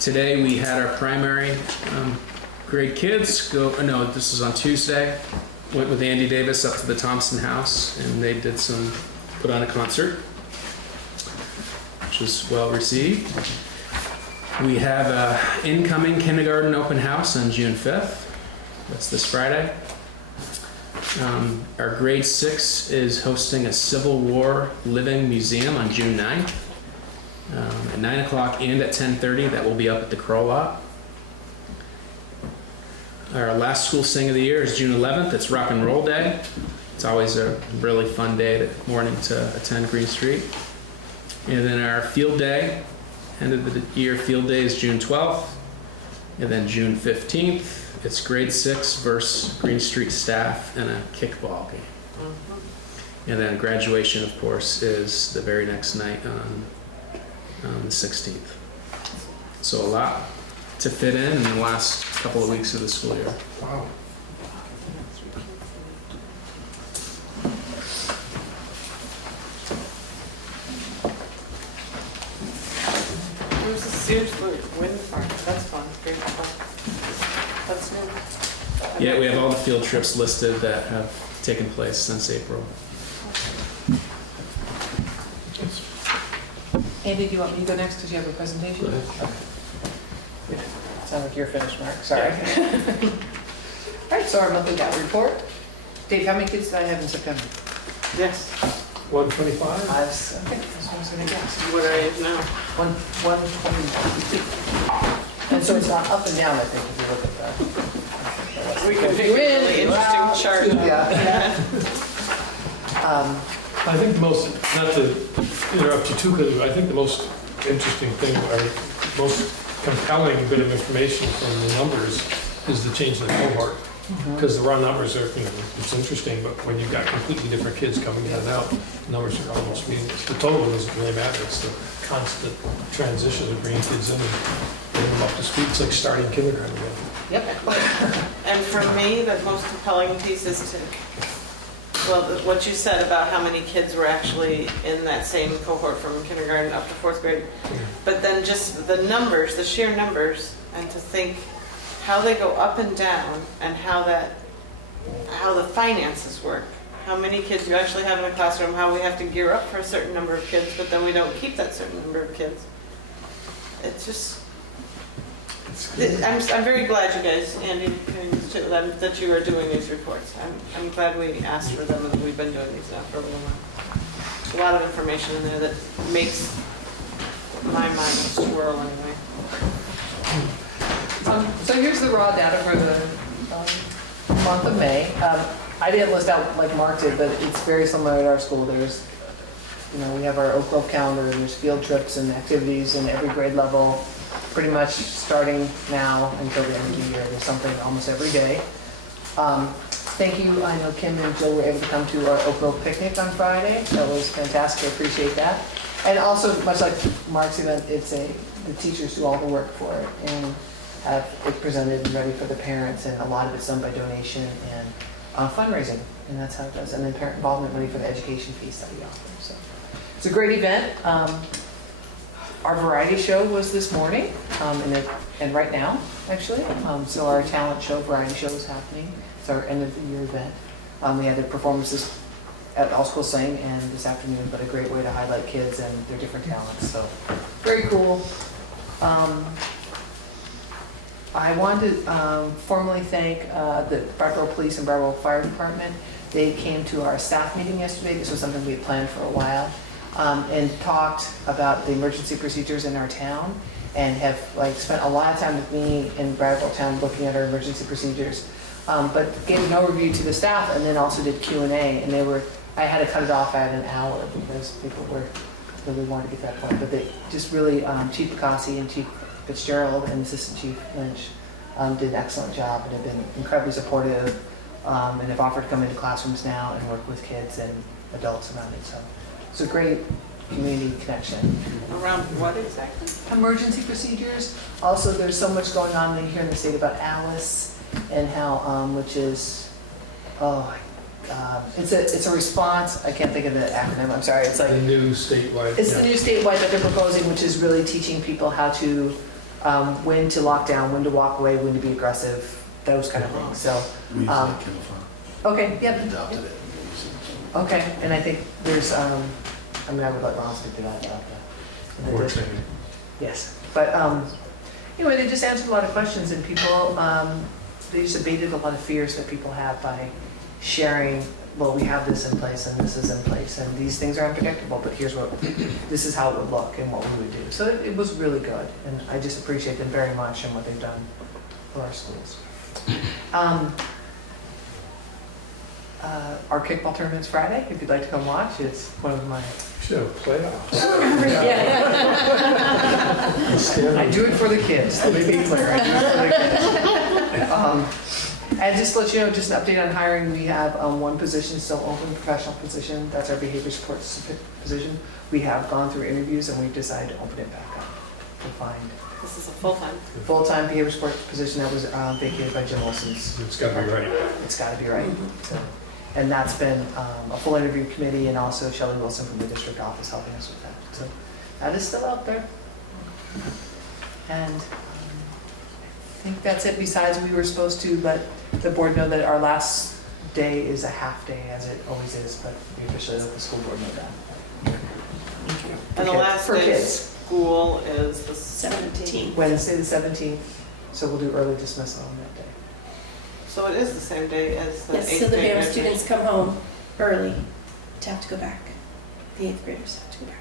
Today we had our primary grade kids this is on Tuesday. Went with Andy Davis up to the Thompson House, and they put on a concert, which was well received. We have a incoming kindergarten open house on June 5th. That's this Friday. Our grade 6 is hosting a Civil War Living Museum on June 9th. At 9 o'clock and at 10:30, that will be up at the Crow Lot. Our last school sing of the year is June 11th. It's Rock and Roll Day. It's always a really fun day morning to attend Green Street. And then our field day, end of the year field day, is June 12th. And then June 15th, it's grade 6 versus Green Street staff and a kickball game. And then graduation, of course, is the very next night on the 16th. So a lot to fit in the last couple of weeks of the school year. Wow. There's a Sears wind farm. That's fun. Great fun. That's new. Yeah, we have all the field trips listed that have taken place since April. Andy, do you want me to go next because you have a presentation? Go ahead. Okay. Sound like you're finished, Mark. Sorry. All right, so our monthly data report. Dave, how many kids did I have in September? Yes. 125? Okay, that's what I was going to guess. What are you now? 120. And so it's not up and down, I think, if you look at that. We can pick a really interesting chart. Yeah. I think the most, not to interrupt you too, because I think the most interesting thing, or most compelling bit of information from the numbers is the change in the cohort. Because the raw numbers are, it's interesting, but when you've got completely different kids coming in and out, the numbers are almost meaningless. The total doesn't really matter. It's the constant transition of bringing kids in and getting them up to speed. It's like starting kindergarten again. Yep. And for me, the most compelling piece is what you said about how many kids were actually in that same cohort from kindergarten up to 4th grade. But then just the numbers, the sheer numbers, and to think how they go up and down, and how the finances work. How many kids you actually have in a classroom, how we have to gear up for a certain number of kids, but then we don't keep that certain number of kids. It's just, I'm very glad you guys, Andy, that you are doing these reports. I'm glad we asked for them, and we've been doing these now for a little while. A lot of information in there that makes my mind swirl anyway. So here's the raw data for the month of May. I didn't list out like Mark did, but it's very similar at our school. There's, we have our Oak Grove calendar, and there's field trips and activities in every grade level, pretty much starting now until the end of the year. There's something almost every day. Thank you. I know Kim and Jill were able to come to our Oak Grove picnic on Friday. That was fantastic. I appreciate that. And also, much like Mark's event, the teachers do all the work for it and have it presented and ready for the parents, and a lot of it's done by donation and fundraising, and that's how it does. And then parent involvement money for the education piece that we offer. So it's a great event. Our variety show was this morning, and right now, actually. So our talent show, variety show is happening. It's our end of the year event. We had the performances at All School Sing and this afternoon, but a great way to highlight kids and their different talents. So very cool. I want to formally thank the Brattleboro Police and Brattleboro Fire Department. They came to our staff meeting yesterday. This was something we had planned for a while, and talked about the emergency procedures in our town, and have spent a lot of time with me in Brattleboro Town looking at our emergency procedures. But gave an overview to the staff, and then also did Q&A, and I had to cut it off at an hour because people really wanted to get that point. But they just really, Chief Picasso and Chief Fitzgerald and Assistant Chief Lynch did an excellent job, and have been incredibly supportive, and have offered to come into classrooms now and work with kids and adults around it. So it's a great community connection. Around what exactly? Emergency procedures. Also, there's so much going on here in the state about Alice, and how, which is, it's a response. I can't think of the acronym. I'm sorry. It's like The new statewide. it's the new statewide that they're proposing, which is really teaching people how to, when to lock down, when to walk away, when to be aggressive, those kind of things. So, We use that Kindle Fund. okay, We yep, adopted it. okay. And I think there's, I would let Ron speak to that. More training. Yes, but anyway, they just answered a lot of questions, and people, they just abated a lot of fears that people have by sharing, well, we have this in place and this is in place, and these things are unpredictable, but this is how it would look and what we would do. So it was really good, and I just appreciate them very much and what they've done for our schools. Our kickball tournament's Friday. If you'd like to come watch, it's one of my... Should have playoffs. I do it for the kids. Let me be clear. I do it for the kids. And just to let you know, just an update on hiring. We have one position still open, professional position. That's our behavior support position. We have gone through interviews, and we've decided to open it back up to find. This is a full-time Behavior support position that was vacated by Jim Wilson's. It's got to be right. It's got to be right. So, and that's been a full interview committee, and also Shelley Wilson from the district office helping us with that. So that is still out there. And I think that's it. Besides, we were supposed to let the board know that our last day is a half day, as it always is, but we officially let the school board know that. And the last For day of kids. school is the 17th. Wednesday the 17th, so we'll do early dismissal on that day. So it is the same day as the 8th Yes, so the grade parents, graduation. students come home early to have to go back. The 8th graders have to go back.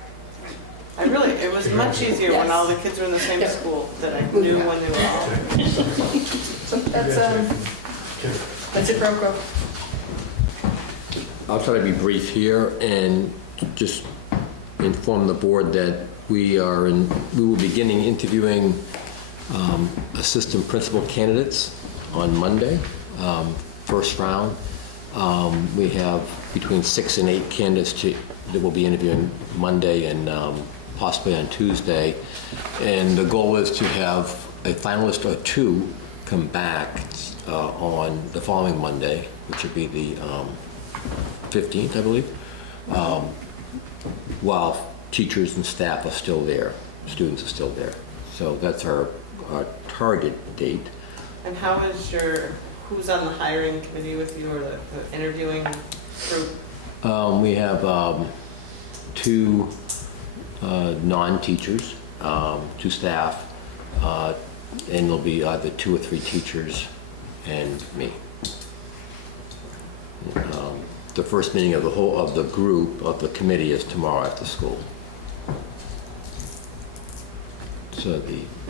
It was much easier when all the kids were in the same school, that I knew when they were all. So that's it for Oak Grove. I'll try to be brief here and just inform the board that we will be beginning interviewing assistant principal candidates on Monday, first round. We have between 6 and 8 candidates that we'll be interviewing Monday and possibly on Tuesday. And the goal is to have a finalist or 2 come back on the following Monday, which would be the 15th, I believe, while teachers and staff are still there, students are still there. So that's our target date. And how is who's on the hiring committee with you, or the interviewing group? We have 2 non-teachers, 2 staff, and there'll be either 2 or 3 teachers and me. The first meeting of the group of the committee is tomorrow after school. So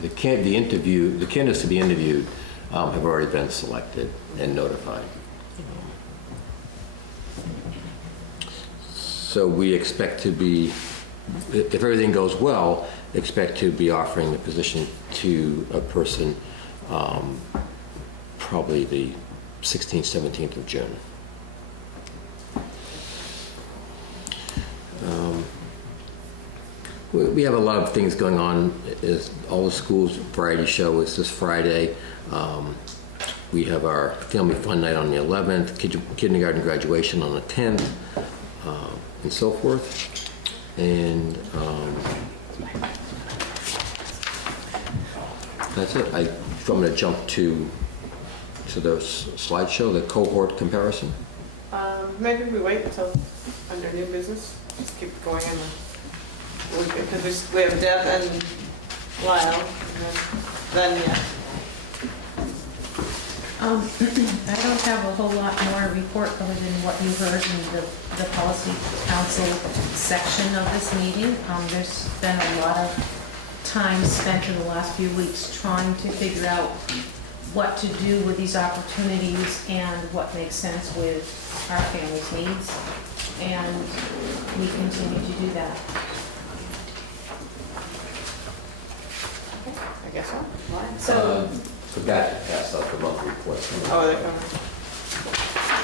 the candidates to be interviewed have already been selected and notified. So we expect to be, if everything goes well, expect to be offering the position to a person probably the 16th, 17th of June. We have a lot of things going on. All the schools' variety show is this Friday. We have our family fun night on the 11th, kindergarten graduation on the 10th, and so forth. And that's it. I'm going to jump to the slideshow, the cohort comparison. Maybe we wait until under new business, just keep going in because we have Deb and Lyle, and then yeah. I don't have a whole lot more to report other than what you heard in the policy council section of this meeting. There's been a lot of time spent in the last few weeks trying to figure out what to do with these opportunities and what makes sense with our family's needs. And we continue to do that. I guess so. So Forgot to pass out the monthly reports. Oh, they're coming.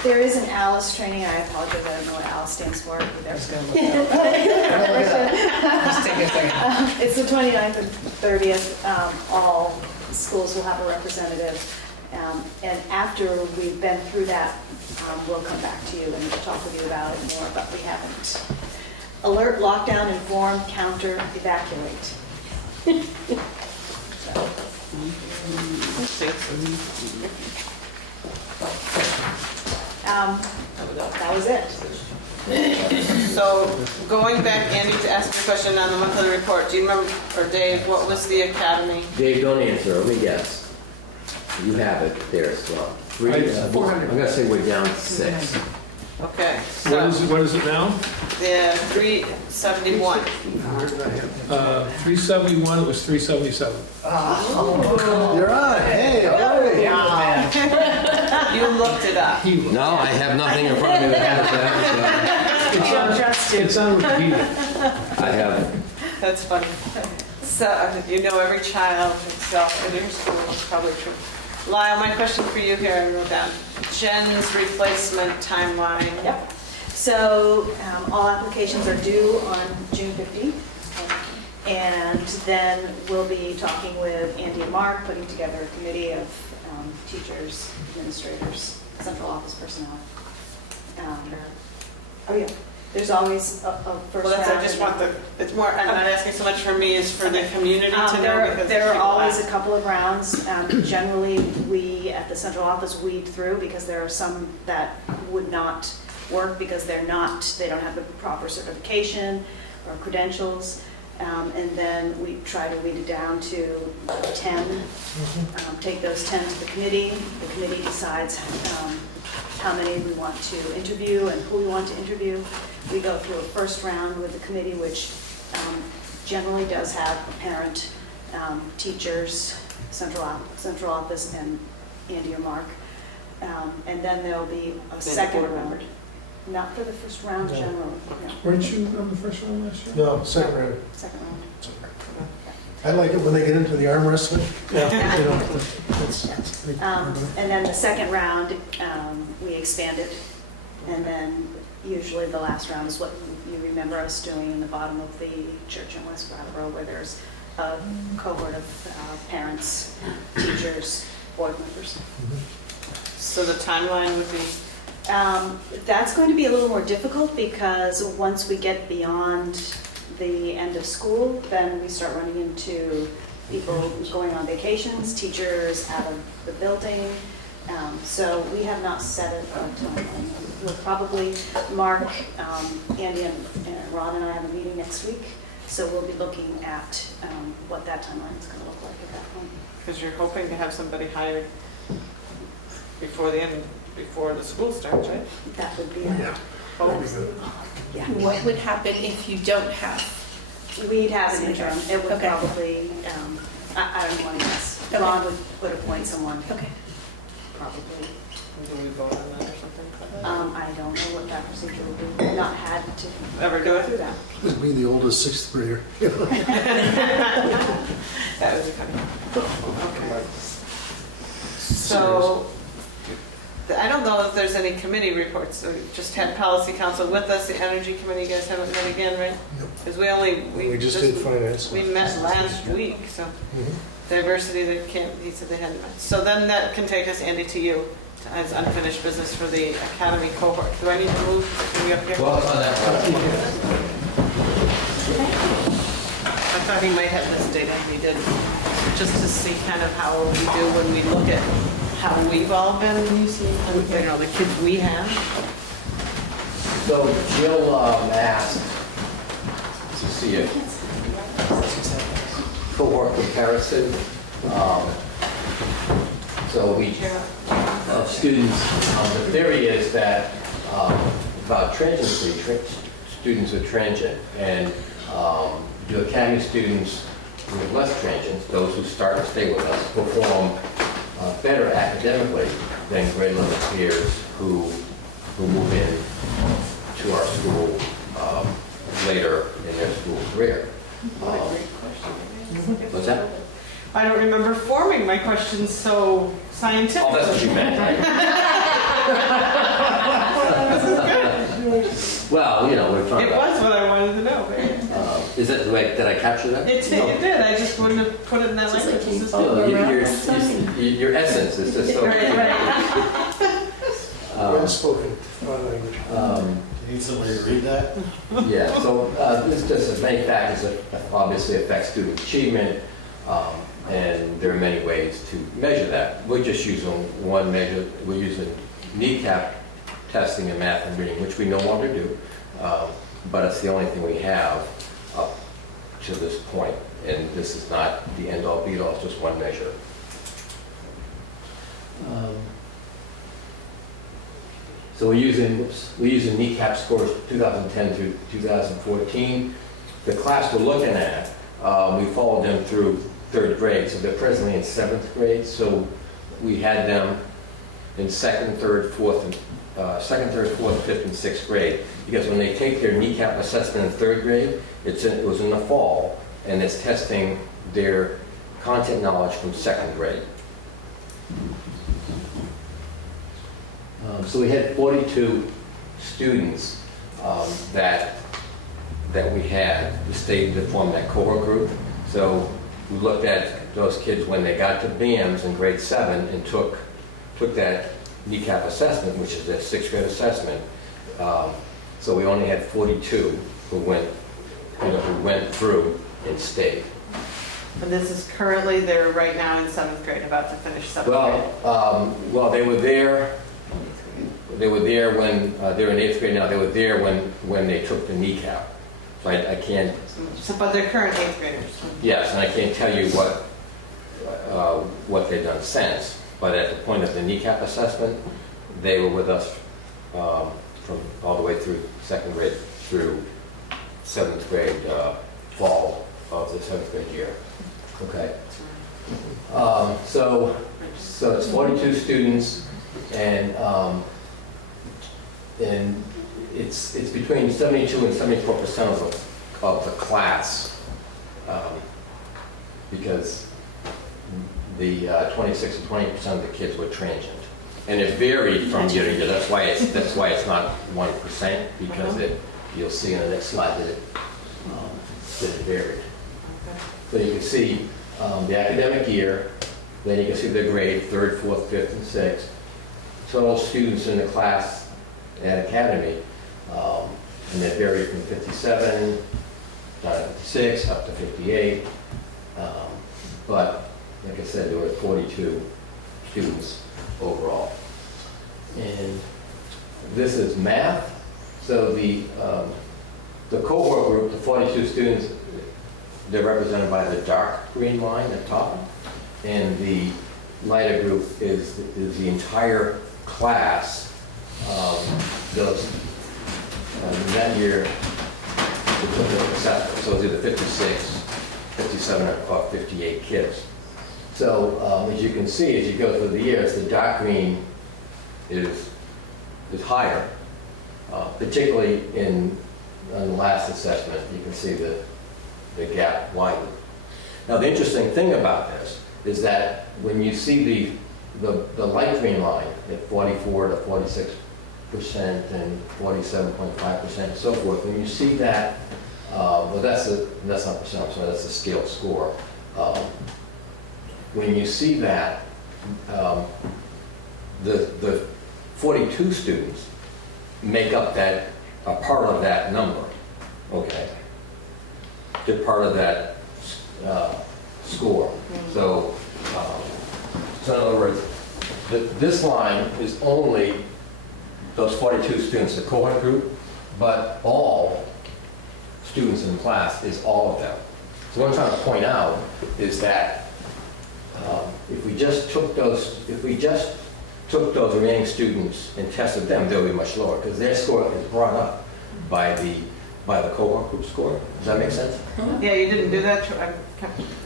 there is an ALICE training. I apologize, I don't know what ALICE stands for. Just take a second. It's the 29th and 30th. All schools will have a representative. And after we've been through that, we'll come back to you and talk with you about it more, but we haven't. Alert, lockdown, inform, counter, evacuate. That was it. So going back, Andy, to ask you a question on the monthly report, do you remember, or Dave, what was the academy? Dave, don't answer. Let me guess. You have it there as well. 400. I'm going to say we're down 6. Okay. So What is it now? the 371. 371, it was 377. You're on, hey, all right. You looked it up. No, I have nothing in front of me that has that. It's on Wikipedia. I have. That's funny. So you know every child itself in your school, it's probably true. Lyle, my question for you here, I wrote down Jen's replacement timeline. Yep. So all applications are due on June 15th. And then we'll be talking with Andy and Mark, putting together a committee of teachers, administrators, central office personnel. Oh yeah, there's always a first Well, round. I just want it's more, I'm not asking so much for me, as for the community to know. Because There are people always ask. a couple of rounds. Generally, we at the central office weed through because there are some that would not work because they don't have the proper certification or credentials. And then we try to weed it down to 10. Take those 10 to the committee. The committee decides how many we want to interview and who we want to interview. We go through a first round with the committee, which generally does have a parent, teachers, central office, and Andy or Mark. And then there'll be a second round. Not for the first round generally. No. Weren't you on the first one last year? No, second round. Second round. I like it when they get into the arm wrestling. Yeah. You know, that's pretty- And then the second round, we expanded. And then usually the last round is what you remember us doing in the bottom of the church in West Brattleboro, where there's a cohort of parents, teachers, board members. So the timeline would be? That's going to be a little more difficult because once we get beyond the end of school, then we start running into people going on vacations, teachers out of the building. So we have not set a timeline. We'll probably, Mark, Andy, and Ron and I have a meeting next week. So we'll be looking at what that timeline is going to look like at that point. Because you're hoping to have somebody hired before the school starts, right? That would be Yeah. Hope. Yeah. What would happen if you don't have We'd have an interim. It would Okay. probably, I don't want to guess. Ron would appoint someone, Okay. probably. Do we vote on that or something? I don't know what that procedure would be. Not had to Ever go through that. This would be the oldest sixth grader. That was funny. Okay. So, I don't know if there's any committee reports. We just had policy council with us, the energy committee, you guys haven't met again, right? Nope. Because We just did finance. We met last week, so Mhm. diversity, they can't, he said they hadn't met. So then that can take us, Andy, to you as unfinished business for the academy cohort. Do I need to move? Can you up here? Well, on that, I thought he might have this data, he did, just to see kind of how we do when we look at how we've all been, you know, the kids we have. so Jill asked to see a cohort comparison. So we, students, the theory is that about transiency, students are transient, and the academy students who are less transient, those who start and stay with us, perform better academically than grade level peers who move in to our school later in their school career. What's that? I don't remember forming my questions so scientifically. Oh, that's what you meant, right? Well, you know, we're talking It about. was what I wanted to know. Is it, like, did I capture that? It did, I just wouldn't have put it in that language. It's just- No, your essence is just so. Right, right. Well spoken, language. You need somebody to read that? Yeah, so this just has many factors that obviously affect student achievement, and there are many ways to measure that. We're just using one measure. We're using kneecap testing in math and reading, which we no longer do, but it's the only thing we have up to this point, and this is not the end-all be-all, it's just one measure. So we're using kneecap scores 2010 through 2014. The class we're looking at, we followed them through third grade, so they're presently in seventh grade. So we had them in second, third, fourth, fifth, and sixth grade. Because when they take their kneecap assessment in third grade, it was in the fall, and it's testing their content knowledge from second grade. So we had 42 students that we had to form that cohort group. So we looked at those kids when they got to BAMS in grade 7 and took that kneecap assessment, which is their sixth grade assessment. So we only had 42 who went through and stayed. And this is currently, they're right now in seventh grade, about to finish seventh grade. Well, they were there. They were there when they're in eighth grade now. They were there when they took the kneecap. So I can't. But they're current eighth graders. Yes, and I can't tell you what they've done since. But at the point of the kneecap assessment, they were with us from all the way through second grade through seventh grade fall of the seventh grade year. Okay. So it's 42 students, and it's between 72 and 74% of the class, because the 26 and 20% of the kids were transient, and it varied from year to year. That's why it's not 1%, because you'll see in the next slide that it varied. So you can see the academic year, then you can see the grade, third, fourth, fifth, and sixth. Total students in the class at Academy, and they vary from 57 down to 56 up to 58. But like I said, there were 42 students overall. And this is math. So the cohort group, the 42 students, they're represented by the dark green line at top, and the lighter group is the entire class. That year, took the assessment. So it's either 56, 57, or 58 kids. So as you can see, as you go through the years, the dark green is higher, particularly on the last assessment. You can see the gap widen. Now, the interesting thing about this is that when you see the light green line at 44 to 46% and 47.5% and so forth, when you see that, well, that's not percent, I'm sorry, that's the scaled score. When you see that, the 42 students make up that, a part of that number, okay? They're part of that score. So in other words, this line is only those 42 students, the cohort group, but all students in the class is all of them. So what I'm trying to point out is that if we just took those remaining students and tested them, they'll be much lower because their score is brought up by the cohort group score. Does that make sense? Yeah, you didn't do that,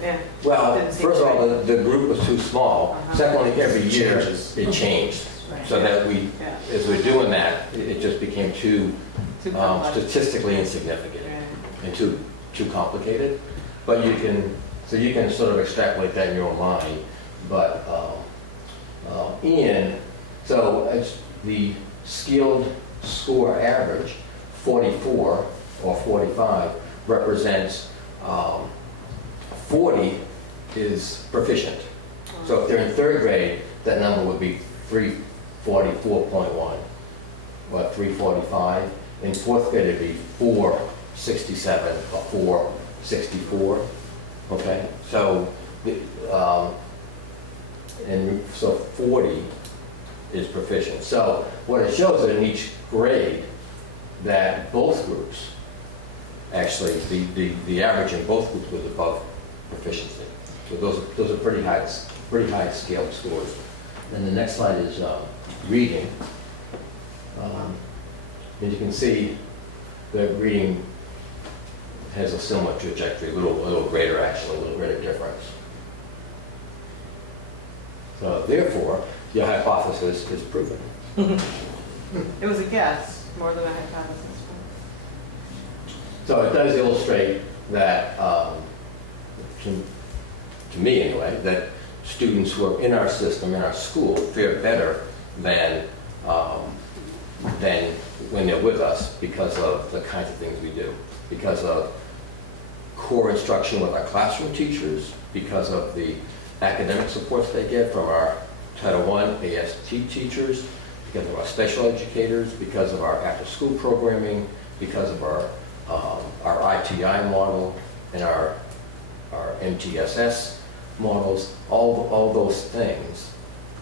yeah. Well, Didn't seem first of all, right. the group was too small. Secondly, every year it changed. So that as we're doing that, it just became too statistically insignificant and too complicated. But you can sort of extrapolate that in your own mind. But so as the skilled score average, 44 or 45 represents 40 is proficient. So if they're in third grade, that number would be 344.1 or 345. In fourth grade, it'd be 467 or 464. Okay, so so 40 is proficient. So what it shows is in each grade that both groups, actually the average in both groups was above proficiency. So those are pretty high scaled scores. And the next slide is reading. And you can see that reading has a similar trajectory, a little greater actually, a little greater difference. So therefore, your hypothesis is proven. It was a guess, more than a hypothesis. So it does illustrate that, to me anyway, that students who are in our system, in our school, fare better than when they're with us because of the kinds of things we do, because of core instruction with our classroom teachers, because of the academic supports they get from our Title I AST teachers, because of our special educators, because of our after-school programming, because of our ITI model and our MTSS models, all those things,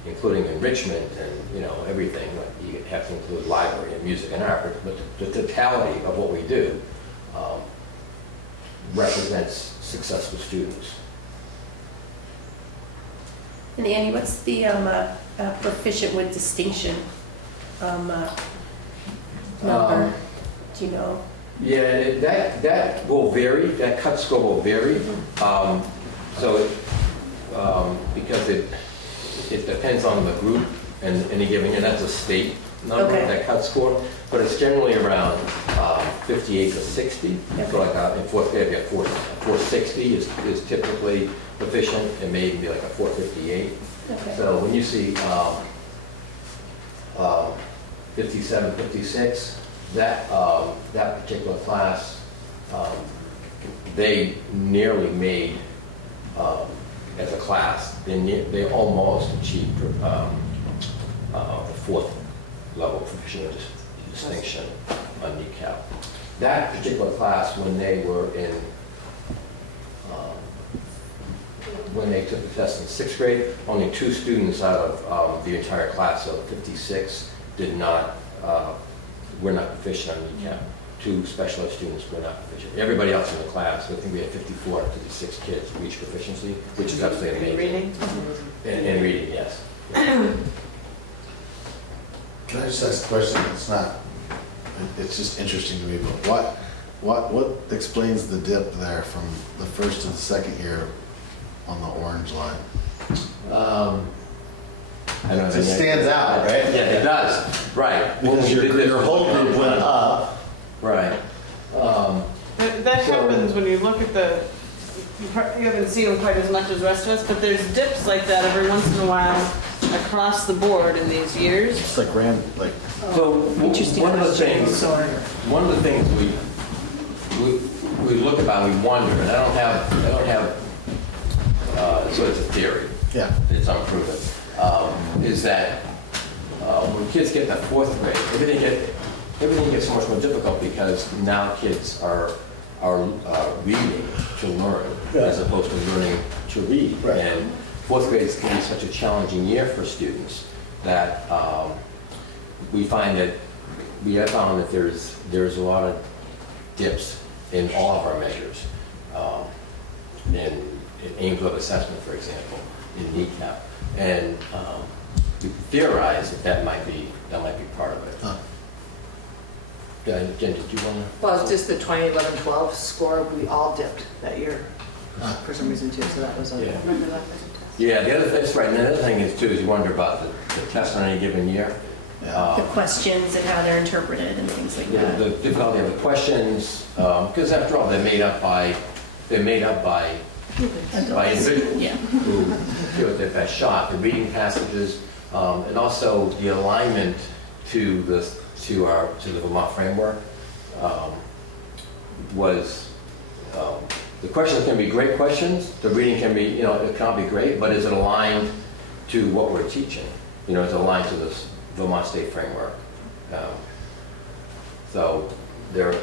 including enrichment and everything. You have to include library and music and art, but the totality of what we do represents successful students. And Annie, what's the proficient with distinction number? Do you know? Yeah, that will vary. That cut score will vary. Because it depends on the group and any given year. That's a state number, that cut score, but it's generally around 58 to 60. Okay. So like in fourth grade, 460 is typically proficient. It may even be like a 458. Okay. So when you see 57, 56, that particular class, they nearly made, as a class, they almost achieved the fourth level proficient distinction on NECAP. That particular class, when they were in, when they took the test in sixth grade, only 2 students out of the entire class of 56 were not proficient on NECAP. 2 special ed students were not proficient. Everybody else in the class, I think we had 54 out of 56 kids reach proficiency, which is absolutely amazing. Reading? In reading, yes. Can I just ask a question? It's just interesting to me, but What explains the dip there from the first to the second year on the orange line? It just stands out, right? Yeah, it does, right. Because your whole group went up. Right. That happens when you look at you haven't seen them quite as much as the rest of us, but there's dips like that every once in a while across the board in these years. It's like So one of the things we look about, we wonder, and I don't have, so it's a theory. Yeah. It's unproven. Is that when kids get in the fourth grade, everything gets so much more difficult because now kids are reading to learn as opposed to learning to read. Right. And fourth grade can be such a challenging year for students that we have found that there's a lot of dips in all of our measures. In aims of assessment, for example, in NECAP. And you can theorize that might be part of it. Jen, did you want to? Well, it's just the 2011-12 score, we all dipped that year for some reason too, so that was a. Yeah. Remember that? Yeah, the other thing, right, and the other thing is too, is you wonder about the test on any given year. The questions and how they're interpreted and things like that. The difficulty of the questions, because after all, they're made up by individuals Yeah. who give it their best shot. The reading passages, and also the alignment to the Vermont framework was. The questions can be great questions. The reading can be, it can't be great, but is it aligned to what we're teaching? Is it aligned to this Vermont State framework? So there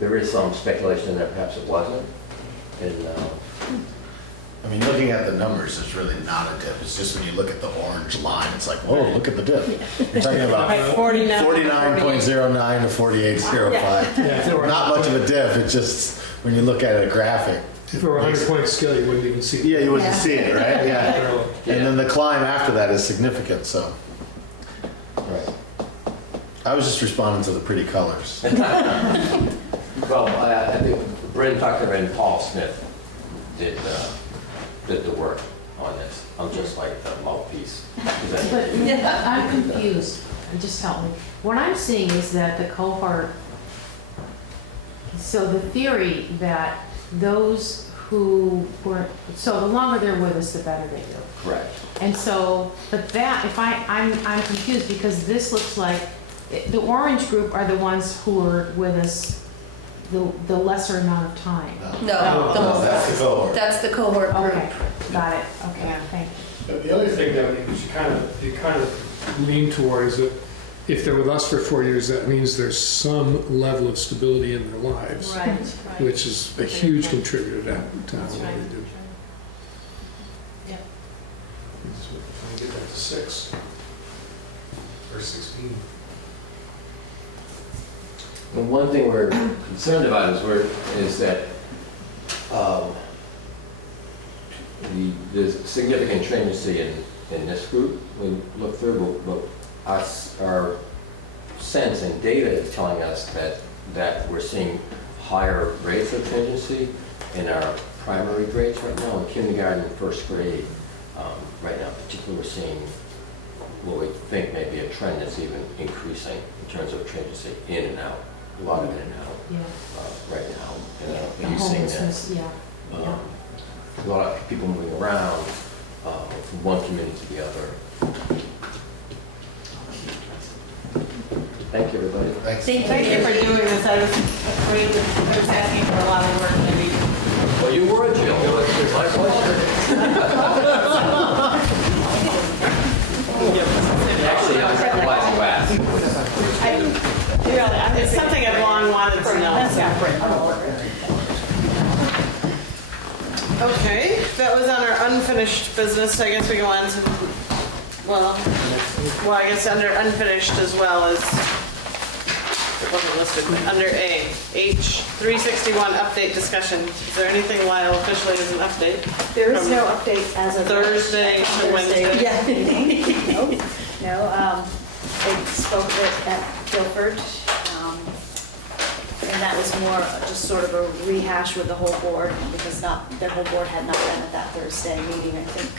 is some speculation that perhaps it wasn't. And I mean, looking at the numbers, it's really not a dip. It's just when you look at the orange line, it's like, whoa, look at the dip. You're talking about 49.09 to 48.05. Yeah. Not much of a dip. It's just when you look at a graphic. If it were a 100-point scale, you wouldn't even see it. Yeah, you wouldn't see it, right? Yeah. And then the climb after that is significant, so. right. I was just responding to the pretty colors. Well, I think Bryn talked about, and Paul Smith did the work on this. I'm just like the mouthpiece. But I'm confused. Just help me. What I'm seeing is that the cohort, so the theory that those who were, so the longer they're with us, the better they do. Correct. And so, but that, I'm confused because this looks like, the orange group are the ones who are with us the lesser amount of time. No, That's the cohort. that's the cohort group. Okay, got it. Okay, thank you. The other thing that you kind of lean towards that if they're with us for 4 years, that means there's some level of stability in their lives, Right. which is a huge contributor to what right. they do. Yep. Trying to get that to 6 or 16. And one thing we're concerned about is that there's significant transiency in this group. We look through, but our sense and data is telling us that we're seeing higher rates of transiency in our primary grades right now, in kindergarten and first grade. Right now, particularly, we're seeing what we think may be a trend that's even increasing in terms of transiency in and out. A lot of in and out right now. And I don't think you're seeing that. Yeah. A lot of people moving around from one community to the other. Thank you, everybody. Thanks. Thank you for doing this. I was afraid that I was asking for a lot of work maybe. Well, you were, Jill. It's my pleasure. Actually, I'm glad you asked. It's something I've long wanted to know. Okay, that was on our unfinished business. I guess we go on to, I guess under unfinished as well as, it wasn't listed, under A, H, 361 update discussion. Is there anything while officially is an update? There is no update as of Thursday to Wednesday. Yeah. No, I spoke with at Guilford. and that was more just sort of a rehash with the whole board, because their whole board had not been at that Thursday meeting, I think.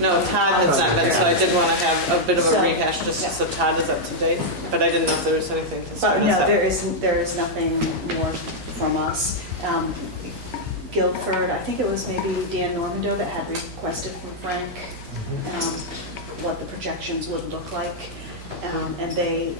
No, Todd has not been, so I did want to have a bit of a So, rehash, just yeah. so Todd is up to date, but I didn't know if there was anything to start But us no, out. there is nothing more from us. Guilford, I think it was maybe Dan Normando that had requested from Frank what the projections would look like, and they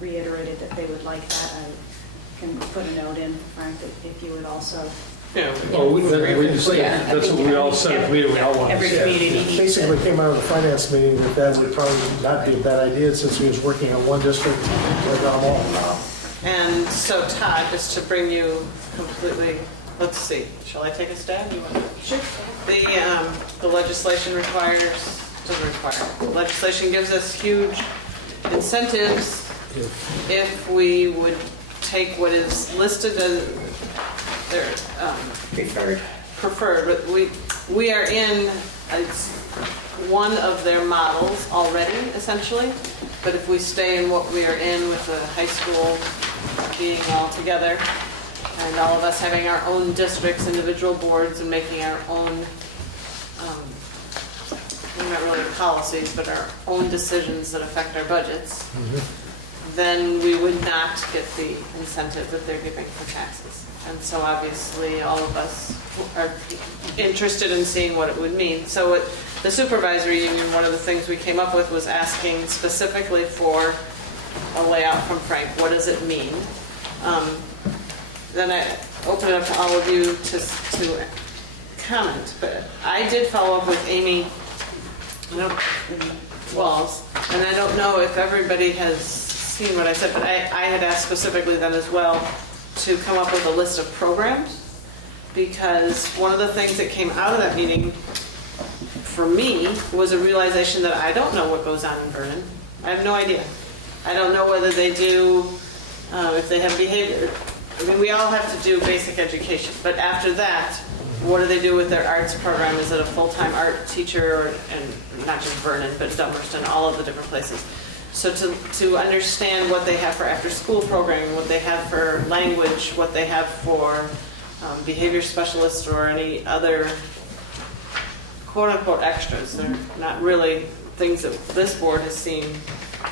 reiterated that they would like that. I can put a note in, Frank, that if you would also. Yeah. That's what we all said, we all want to Every say. meeting needs Basically to. came out of the finance meeting that would probably not be a bad idea since he was working on one district right down the hall. And so Todd, just to bring you completely, let's see, shall I take a stab? You want to? Sure. The legislation doesn't require, the legislation gives us huge incentives if we would take what is listed as their preferred, but we are in one of their models already, essentially. But if we stay in what we are in with the high school being all together, and all of us having our own districts, individual boards, and making our own, not really policies, but our own decisions that affect our budgets, then we would not get the incentive that they're giving for taxes. And so obviously all of us are interested in seeing what it would mean. So at the supervisory union, one of the things we came up with was asking specifically for a layout from Frank. What does it mean? Then I open it up to all of you to comment. But I did follow up with Amy Walls, and I don't know if everybody has seen what I said, but I had asked specifically then as well to come up with a list of programs, because one of the things that came out of that meeting for me was a realization that I don't know what goes on in Vernon. I have no idea. I don't know whether they do, if they have behavior. I mean, we all have to do basic education, but after that, what do they do with their arts program? Is it a full-time art teacher, and not just Vernon, but Dummerston, all of the different places? So to understand what they have for after-school programming, what they have for language, what they have for behavior specialists or any other quote-unquote extras. They're not really things that this board has seen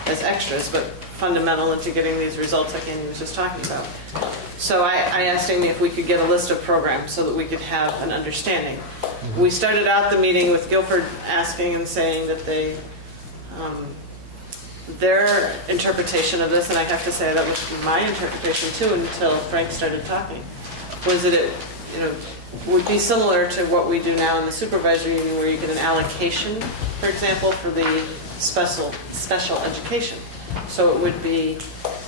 as extras, but fundamental into getting these results like Andy was just talking about. So I asked Amy if we could get a list of programs so that we could have an understanding. We started out the meeting with Guilford asking and saying that they, their interpretation of this, and I have to say that was my interpretation too until Frank started talking, was that it, would be similar to what we do now in the supervisory union, where you get an allocation, for example, for the special education. So it would be,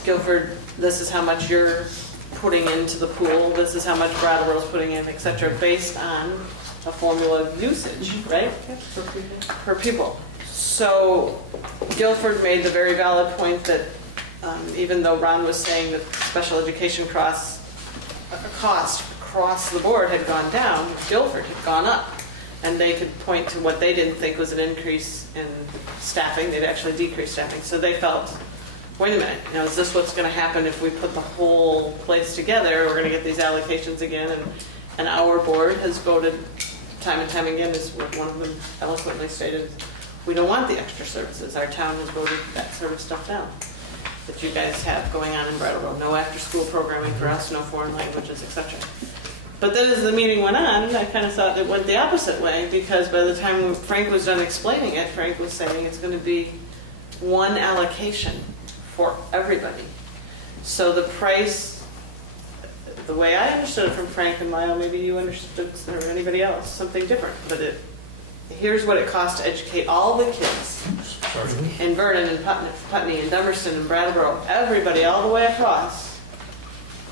Guilford, this is how much you're putting into the pool, this is how much Brattleboro's putting in, et cetera, based on a formula of usage, right? Per pupil. So Guilford made the very valid point that even though Ron was saying that special education cost across the board had gone down, Guilford had gone up. And they could point to what they didn't think was an increase in staffing. They'd actually decreased staffing. So they felt, wait a minute, is this what's going to happen if we put the whole place together? We're going to get these allocations again. And our board has voted time and time again, as one of them eloquently stated, we don't want the extra services. Our town has voted that sort of stuff down that you guys have going on in Brattleboro. No after-school programming for us, no foreign languages, etc. But then as the meeting went on, I kind of thought it went the opposite way, because by the time Frank was done explaining it, Frank was saying it's going to be one allocation for everybody. So the price, the way I understood it from Frank and Lyle, maybe you understood, or anybody else, something different. But here's what it costs to educate all the kids in Vernon and Putney and Dummerston and Brattleboro, everybody all the way across.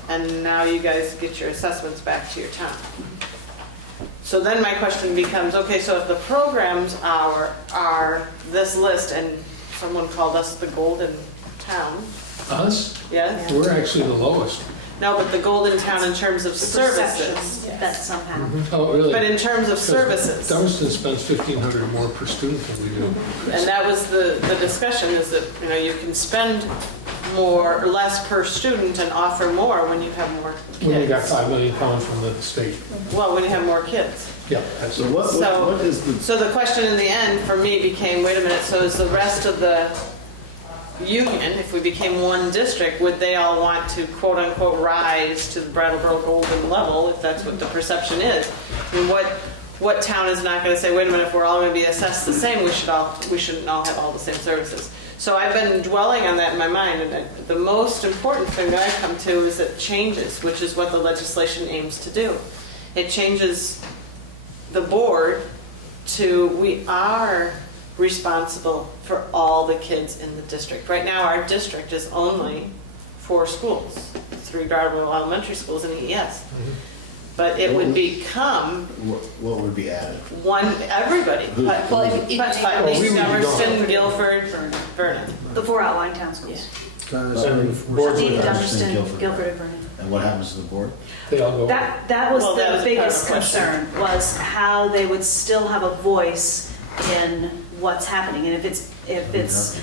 And now you guys get your assessments back to your town. So then my question becomes, okay, so if the programs are this list, and someone called us the golden town. Us? Yes? We're actually the lowest. No, but the golden town in terms of services. That somehow. Oh, really? But in terms of services. Dummerston spends $1,500 more per student than we do. And that was the discussion, is that you can spend more, or less per student and offer more when you have more kids. When you got £5 million from the state. Well, when you have more kids. Yeah. So what is the, So the question in the end for me became, wait a minute, so is the rest of the union, if we became one district, would they all want to quote unquote rise to the Brattleboro golden level, if that's what the perception is? I mean, what town is not going to say, wait a minute, if we're all going to be assessed the same, we shouldn't all have all the same services? So I've been dwelling on that in my mind, and the most important thing that I come to is it changes, which is what the legislation aims to do. It changes the board to, we are responsible for all the kids in the district. Right now, our district is only 4 schools, 3 Brattleboro elementary schools and EES. But it would become what would be added? everybody. Putney, Dummerston, Guilford, Vernon. The 4 outlying town schools. Putney, Dummerston, Guilford, and Vernon. And what happens to the board? They all go. That was Well, that the was biggest part of the question. concern, was how they would still have a voice in what's happening. And if it's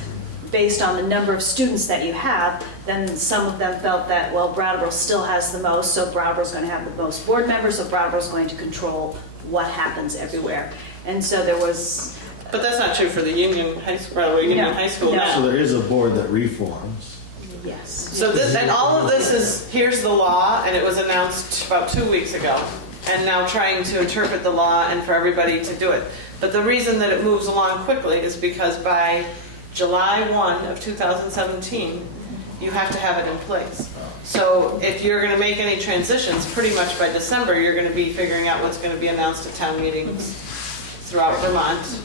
based on the number of students that you have, then some of them felt that, well, Brattleboro still has the most, so Brattleboro's going to have the most board members, so Brattleboro's going to control what happens everywhere. And so there was... But that's not true for the Union High School, Brattleboro Union High School now. So there is a board that reforms. Yes. So this, and all of this is, here's the law, and it was announced about 2 weeks ago, and now trying to interpret the law and for everybody to do it. But the reason that it moves along quickly is because by July 1 of 2017, you have to have it in place. So if you're going to make any transitions, pretty much by December, you're going to be figuring out what's going to be announced at town meetings throughout Vermont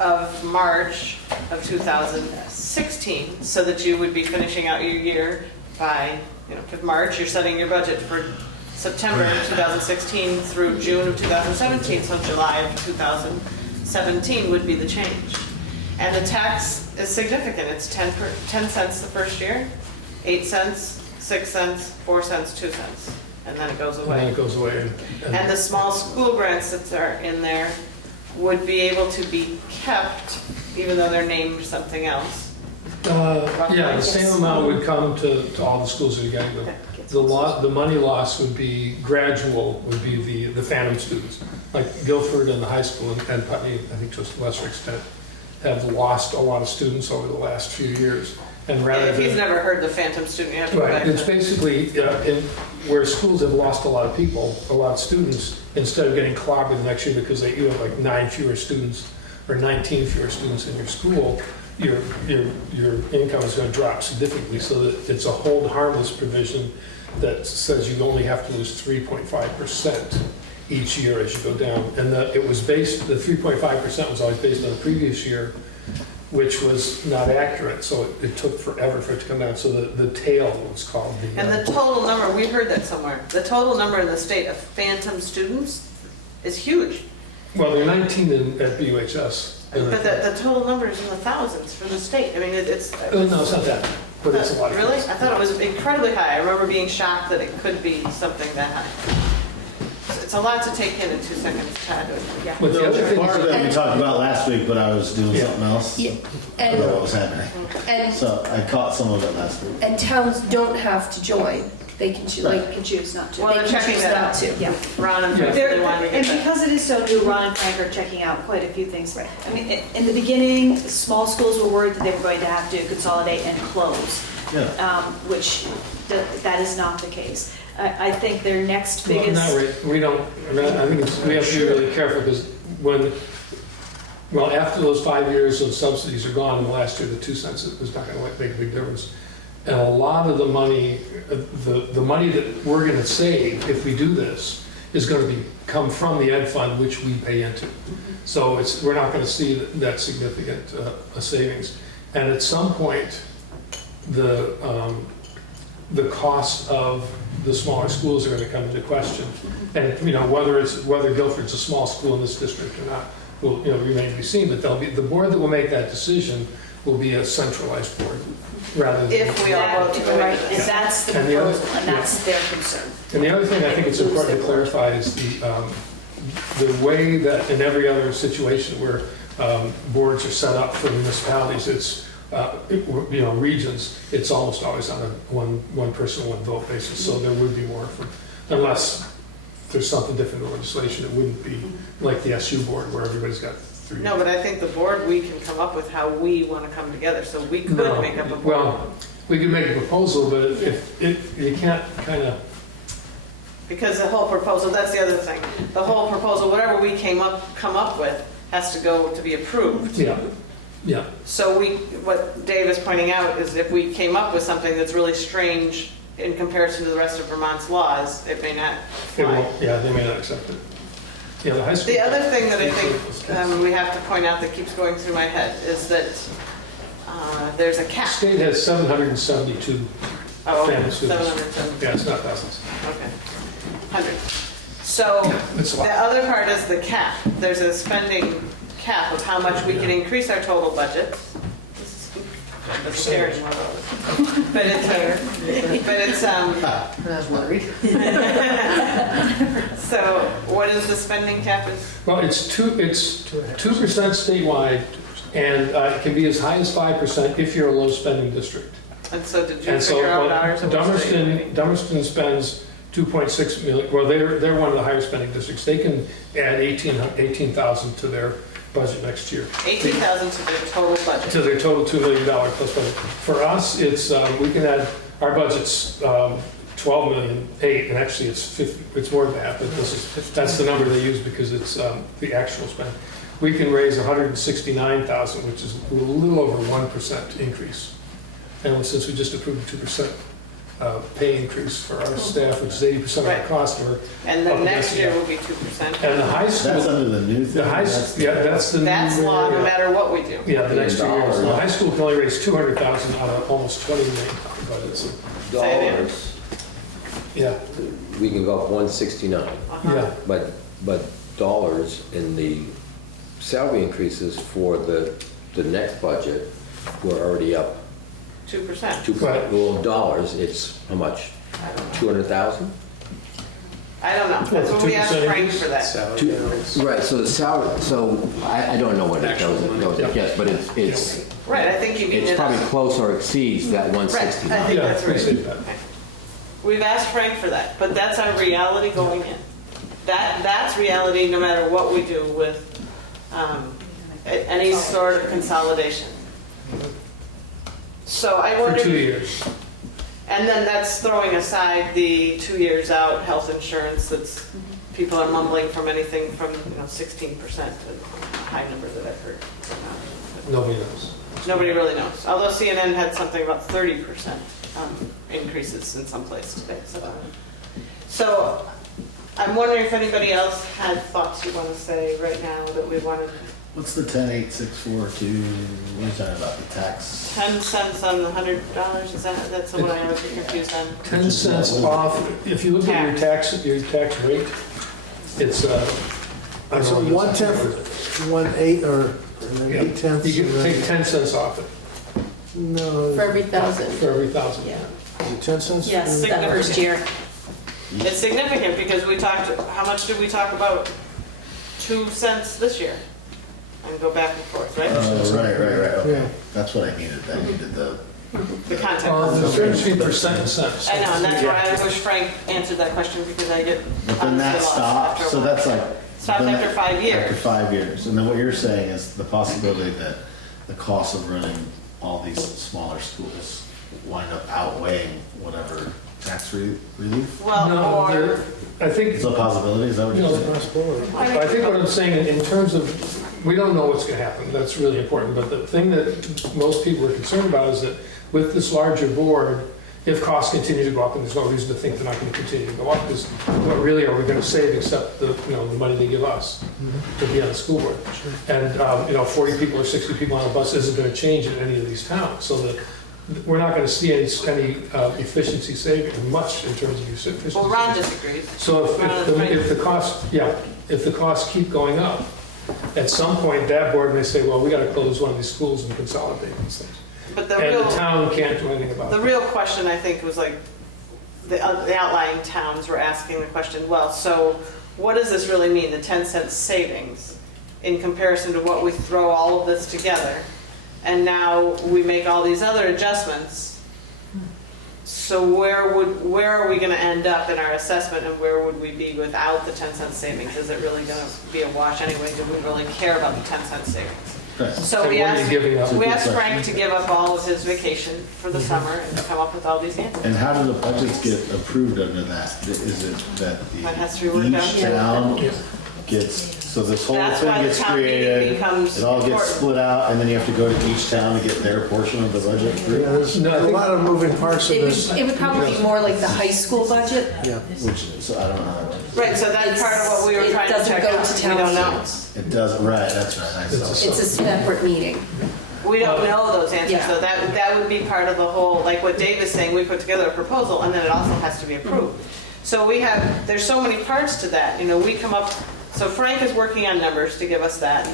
of March of 2016, so that you would be finishing out your year by, March, you're setting your budget for September of 2016 through June of 2017, so July of 2017 would be the change. And the tax is significant. It's 10 cents the first year, 8 cents, 6 cents, 4 cents, 2 cents, and then it goes away. And then it goes away. And the small school grants that are in there would be able to be kept, even though they're named something else. Yeah, the same amount would come to all the schools that are getting them. The money loss would be gradual, would be the phantom students. Like Guilford and the high school and Putney, I think to a lesser extent, have lost a lot of students over the last few years. And rather If you've than, never heard the phantom student, you have to go right, back. it's basically where schools have lost a lot of people, a lot of students, instead of getting clobbered the next year because you have like 9 fewer students or 19 fewer students in your school, your income is going to drop significantly. So that it's a hold harmless provision that says you only have to lose 3.5% each year as you go down. And the 3.5% was always based on the previous year, which was not accurate. So it took forever for it to come out. So the tail was called. And the total number, we heard that somewhere, the total number in the state of phantom students is huge. Well, they're 19 at BUHS. But the total number is in the thousands for the state. I mean, it's... No, it's not that, but it's a lot of Really? kids. I thought it was incredibly high. I remember being shocked that it could be something that high. It's a lot to take in 2 seconds, Chad. Yeah. But the other thing Part of it we talked about last week, but I was doing something else. Yeah. I don't know what was happening. And, So I caught some of it last week. and towns don't have to join. They can choose, They can choose not to. Well, They they're can checking choose that not out. to, yeah. Ron and Frank There- really wanted to get And that. because it is so new, Ron and Frank are checking out quite a few things. I mean, in the beginning, small schools were worried that they were going to have to consolidate and close, which that is not the case. I think their next Well, biggest... not really. We don't, I think we have to be really careful because after those 5 years of subsidies are gone, in the last year, the 2 cents is not going to make a big difference. And a lot of the money, the money that we're going to save if we do this is going to come from the ed fund, which we pay into. So we're not going to see that significant savings. And at some point, the cost of the smaller schools are going to come into question. And whether Guilford's a small school in this district or not will remain to be seen. But the board that will make that decision will be a centralized board rather than. If we all vote to go Right, into and this. that's the And the other- proposal, and that's their concern. And the other thing I think it's important to clarify is the way that in every other situation where boards are set up for municipalities, it's regions, it's almost always on a one person, one vote basis, so there would be more unless there's something different in legislation, it wouldn't be like the SU board where everybody's got 3. No, but I think the board, we can come up with how we want to come together, so we could No. make up a board. Well, we could make a proposal, but if you can't kind of, Because the whole proposal, that's the other thing, the whole proposal, whatever we come up with, has to go to be approved. yeah. So what Dave is pointing out is if we came up with something that's really strange in comparison to the rest of Vermont's laws, it may not It fly. won't, yeah, they may not accept it. Yeah, the high school. The other thing that I think we have to point out that keeps going through my head is that there's a cap. State has 772 Oh, family students. 770. Yeah, it's not thousands. Okay, 100. So It's a lot. the other part is the cap. There's a spending cap of how much we can increase our total budget. The steering wheel. But it's I was worried. so what is the spending cap? Well, it's 2% statewide, and it can be as high as 5% if you're a low spending district. And so did you And so figure out ours? and what's the- Dummerston spends 2.6 million, well, they're one of the higher spending districts. They can add 18,000 to their budget next year. 18,000 to their total budget. To their total $2 million plus budget. For us, it's, we can add, our budget's 12 million, 8, and actually it's 50, it's more than that, but that's the number they use because it's the actual spend. We can raise 169,000, which is a little over 1% increase. And since we just approved a 2% pay increase for our staff, which is 80% of our cost, And then next year will be 2%. and the high school. That's under the new thing? That's the new. That's law no matter what we do. Yeah, the next 2 years. The high school can only raise 200,000 out of almost 20 million budgets. Dollars, Yeah, we can go up 169, yeah. but dollars in the salary increases for the next budget, we're already up 2%. 2%. Well, dollars, it's how much? 200,000? I don't know. That's what we asked Frank for that. Right, so the salary, so I don't know what it goes, yes, but it's Right, I think you mean it's probably close or exceeds that Right, I 169. think Yeah, that's appreciate right. that. We've asked Frank for that, but that's our reality going in. That's reality no matter what we do with any sort of consolidation. So I For wonder. 2 years. And then that's throwing aside the 2 years out health insurance that's, people are mumbling from anything from 16% to a high number that I've heard. Nobody knows. Nobody really knows. Although CNN had something about 30% increases in some place today. So I'm wondering if anybody else had thoughts you want to say right now that we wanted. What's the 10,864 what are you talking about, the tax? 10 cents on the $100, that's the one I was confused on. 10 cents off, if you look at your tax rate, it's, So 1/10, 1/8, or yeah, 8/10. you can take 10 cents off it No. For every 1,000. for every 1,000. Yeah. Is it 10 cents? Yes, that first year. It's significant because we talked, how much did we talk about? 2 cents this year? And go back and forth, right? Right, okay. Yeah. That's what I needed, I needed the, The content. The difference between percent and cents. I know, and that's why I wish Frank answered that question because I get. but then that honestly lost stops, after so a while. that's like. Stops then after 5 years. After 5 years, and then what you're saying is the possibility that the cost of running all these smaller schools wind up outweighing whatever tax relief? Well, No, or, I think, It's a possibility, is that what you're saying? I think what I'm saying in terms of, we don't know what's going to happen, that's really important, but the thing that most people are concerned about is that with this larger board, if costs continue to go up, and there's no reason to think they're not going to continue to go up, because what really are we going to save except the money they give us to be on the school board? And 40 people or 60 people on a bus isn't going to change in any of these towns, so that we're not going to see any efficiency saving much in terms of efficiency. well, Ron disagrees. So if the costs keep going up, at some point that board may say, well, we got to close one of these schools and consolidate these things. But And the town can't do anything about the it. real question, I think, was like, the outlying towns were asking the question, well, so what does this really mean, the 10 cent savings, in comparison to what we throw all of this together? and now we make all these other adjustments. So where are we gonna end up in our assessment, and where would we be without the 10-cent savings? Is it really gonna be a wash anyway? Do we really care about the 10-cent savings? So we asked Frank to give up all of his vacation for the summer and come up with all these answers. And how do the budgets get approved under that? Is it that That has to be worked out. each town gets, so this whole That's thing why the gets town meeting created, becomes it all gets important. split out, and then you have to go to each town to get their portion of the budget Yeah, approved? there's a lot of moving parts in this. It would probably be more like the high school budget. Yeah. Which, so I don't know how to. Right, so that's part of what we were It trying to doesn't check go out. to We town don't know. It does, right, that's right, I saw. It's a separate meeting. We don't know those answers, Yeah. so that would be part of the whole, like what Dave is saying, we put together a proposal and then it also has to be approved. So there's so many parts to that, we come up, so Frank is working on numbers to give us that.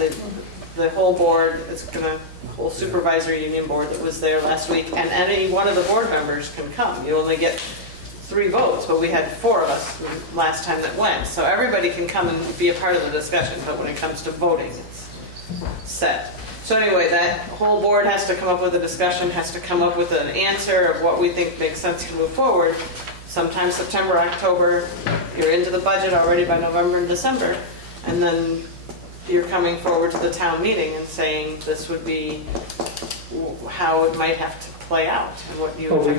The whole board is gonna, whole supervisory union board that was there last week, and any one of the board members can come. You only get 3 votes, but we had 4 of us last time that went. So everybody can come and be a part of the discussion, but when it comes to voting, it's set. So anyway, that whole board has to come up with a discussion, has to come up with an answer of what we think makes sense to move forward. Sometime September, October, you're into the budget already by November and December, and then you're coming forward to the town meeting and saying this would be how it might have to play out and what you would Well, we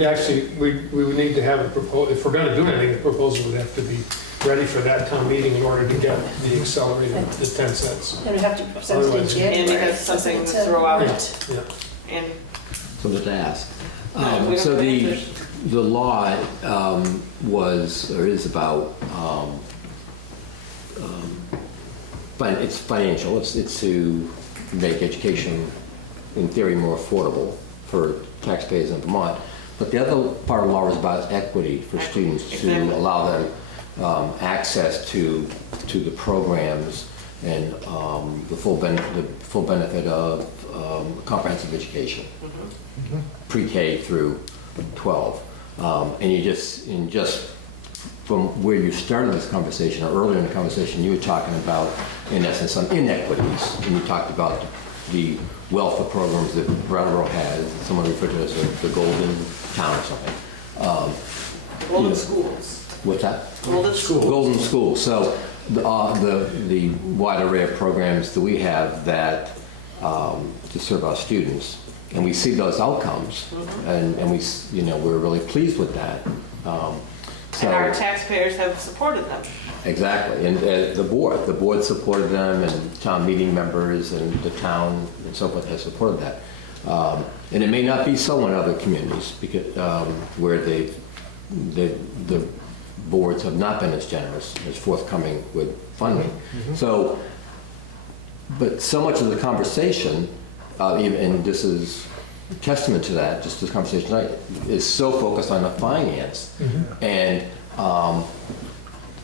would need to have a proposal, if we're gonna do anything, the proposal would have to be ready for that town meeting in order to get the accelerated, the 10 cents. And we have to present it in Otherwise- January. Andy has something to throw out. Yeah. And Something to ask. we don't So have the answers. law was, or is about, it's financial. It's to make education, in theory, more affordable for taxpayers in Vermont. But the other part of the law is about equity for students, to allow them access to the programs and the full benefit of comprehensive education, pre-K through 12. And just from where you started this conversation, or earlier in the conversation, you were talking about, in essence, some inequities, and you talked about the wealth of programs that Brattleboro has. Someone referred to it as the Golden Town or something. Golden schools. What's that? Golden schools. Golden School. So the wide array of programs that we have that to serve our students, and we see those outcomes, and we're really pleased with that. And our taxpayers have supported them. Exactly, and the board supported them, and town meeting members and the town and so forth has supported that. And it may not be so in other communities, because where the boards have not been as generous, as forthcoming with funding. So, but so much of the conversation, and this is testament to that, just this conversation tonight, is so focused on the finance. And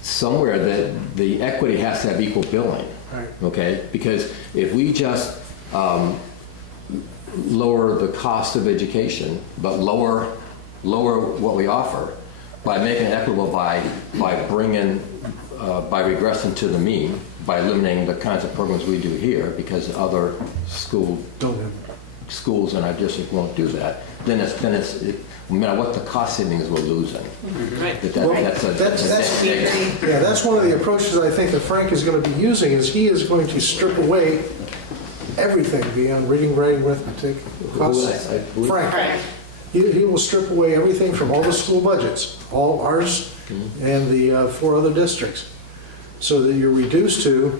somewhere that the equity has to have equal billing, okay? Because if we just lower the cost of education, but lower what we offer by making it equitable, by regressing to the mean, by eliminating the kinds of programs we do here, because other schools in our district won't do that, then it's no matter what the cost savings we're losing. Right. That's one of the approaches I think that Frank is going to be using, is he is going to strip away everything beyond reading, writing, arithmetic. Frank. He will strip away everything from all the school budgets, all ours and the 4 other districts, so that you're reduced to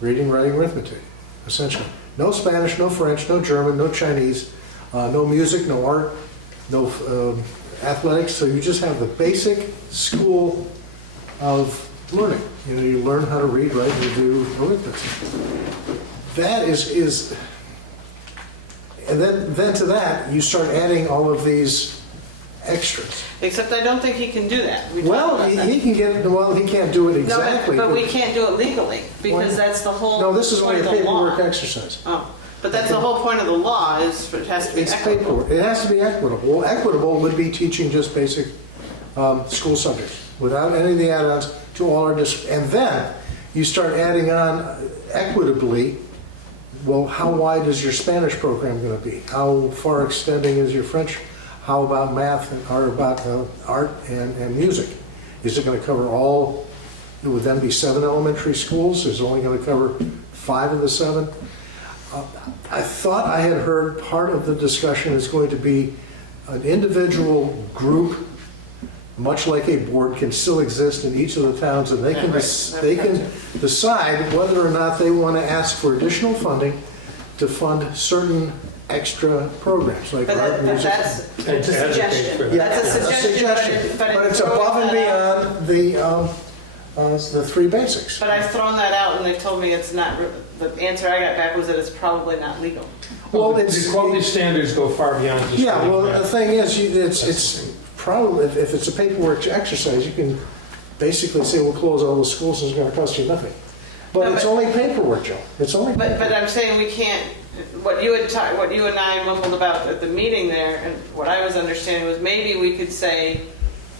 reading, writing, arithmetic, essentially. No Spanish, no French, no German, no Chinese, no music, no art, no athletics. So you just have the basic school of learning. You learn how to read, write, and do arithmetic. That is and then to that, you start adding all of these extras. Except I don't think he can do that. He can't do it exactly. No, but we can't do it legally, because that's the whole No, this is only a point of the law. paperwork exercise. Oh, but that's the whole point of the law, is it has to be It's equitable. paperwork. It has to be equitable. Well, equitable would be teaching just basic school subjects without any of the add-ons to all our districts. And then you start adding on equitably Well, how wide is your Spanish program going to be? How far extending is your French? How about math or about art and music? Is it going to cover all? It would then be 7 elementary schools? Is it only going to cover 5 of the 7? I thought I had heard part of the discussion is going to be an individual group, much like a board, can still exist in each of the towns, and they can decide whether or not they want to ask for additional funding to fund certain extra programs, like art, music. That's a suggestion. Yeah, That's a suggestion, but it's above and beyond the 3 basics. But I've thrown that out, and they've told me it's not, the answer I got back was that it's probably not legal. Well, the quality standards go far beyond just. Yeah, well, the thing is, it's probably, if it's a paperwork exercise, you can basically say, we'll close all the schools and it's going to cost you nothing. But it's only paperwork, Joe. It's only paperwork. But I'm saying we can't, what you and I mumbled about at the meeting there, and what I was understanding was maybe we could say,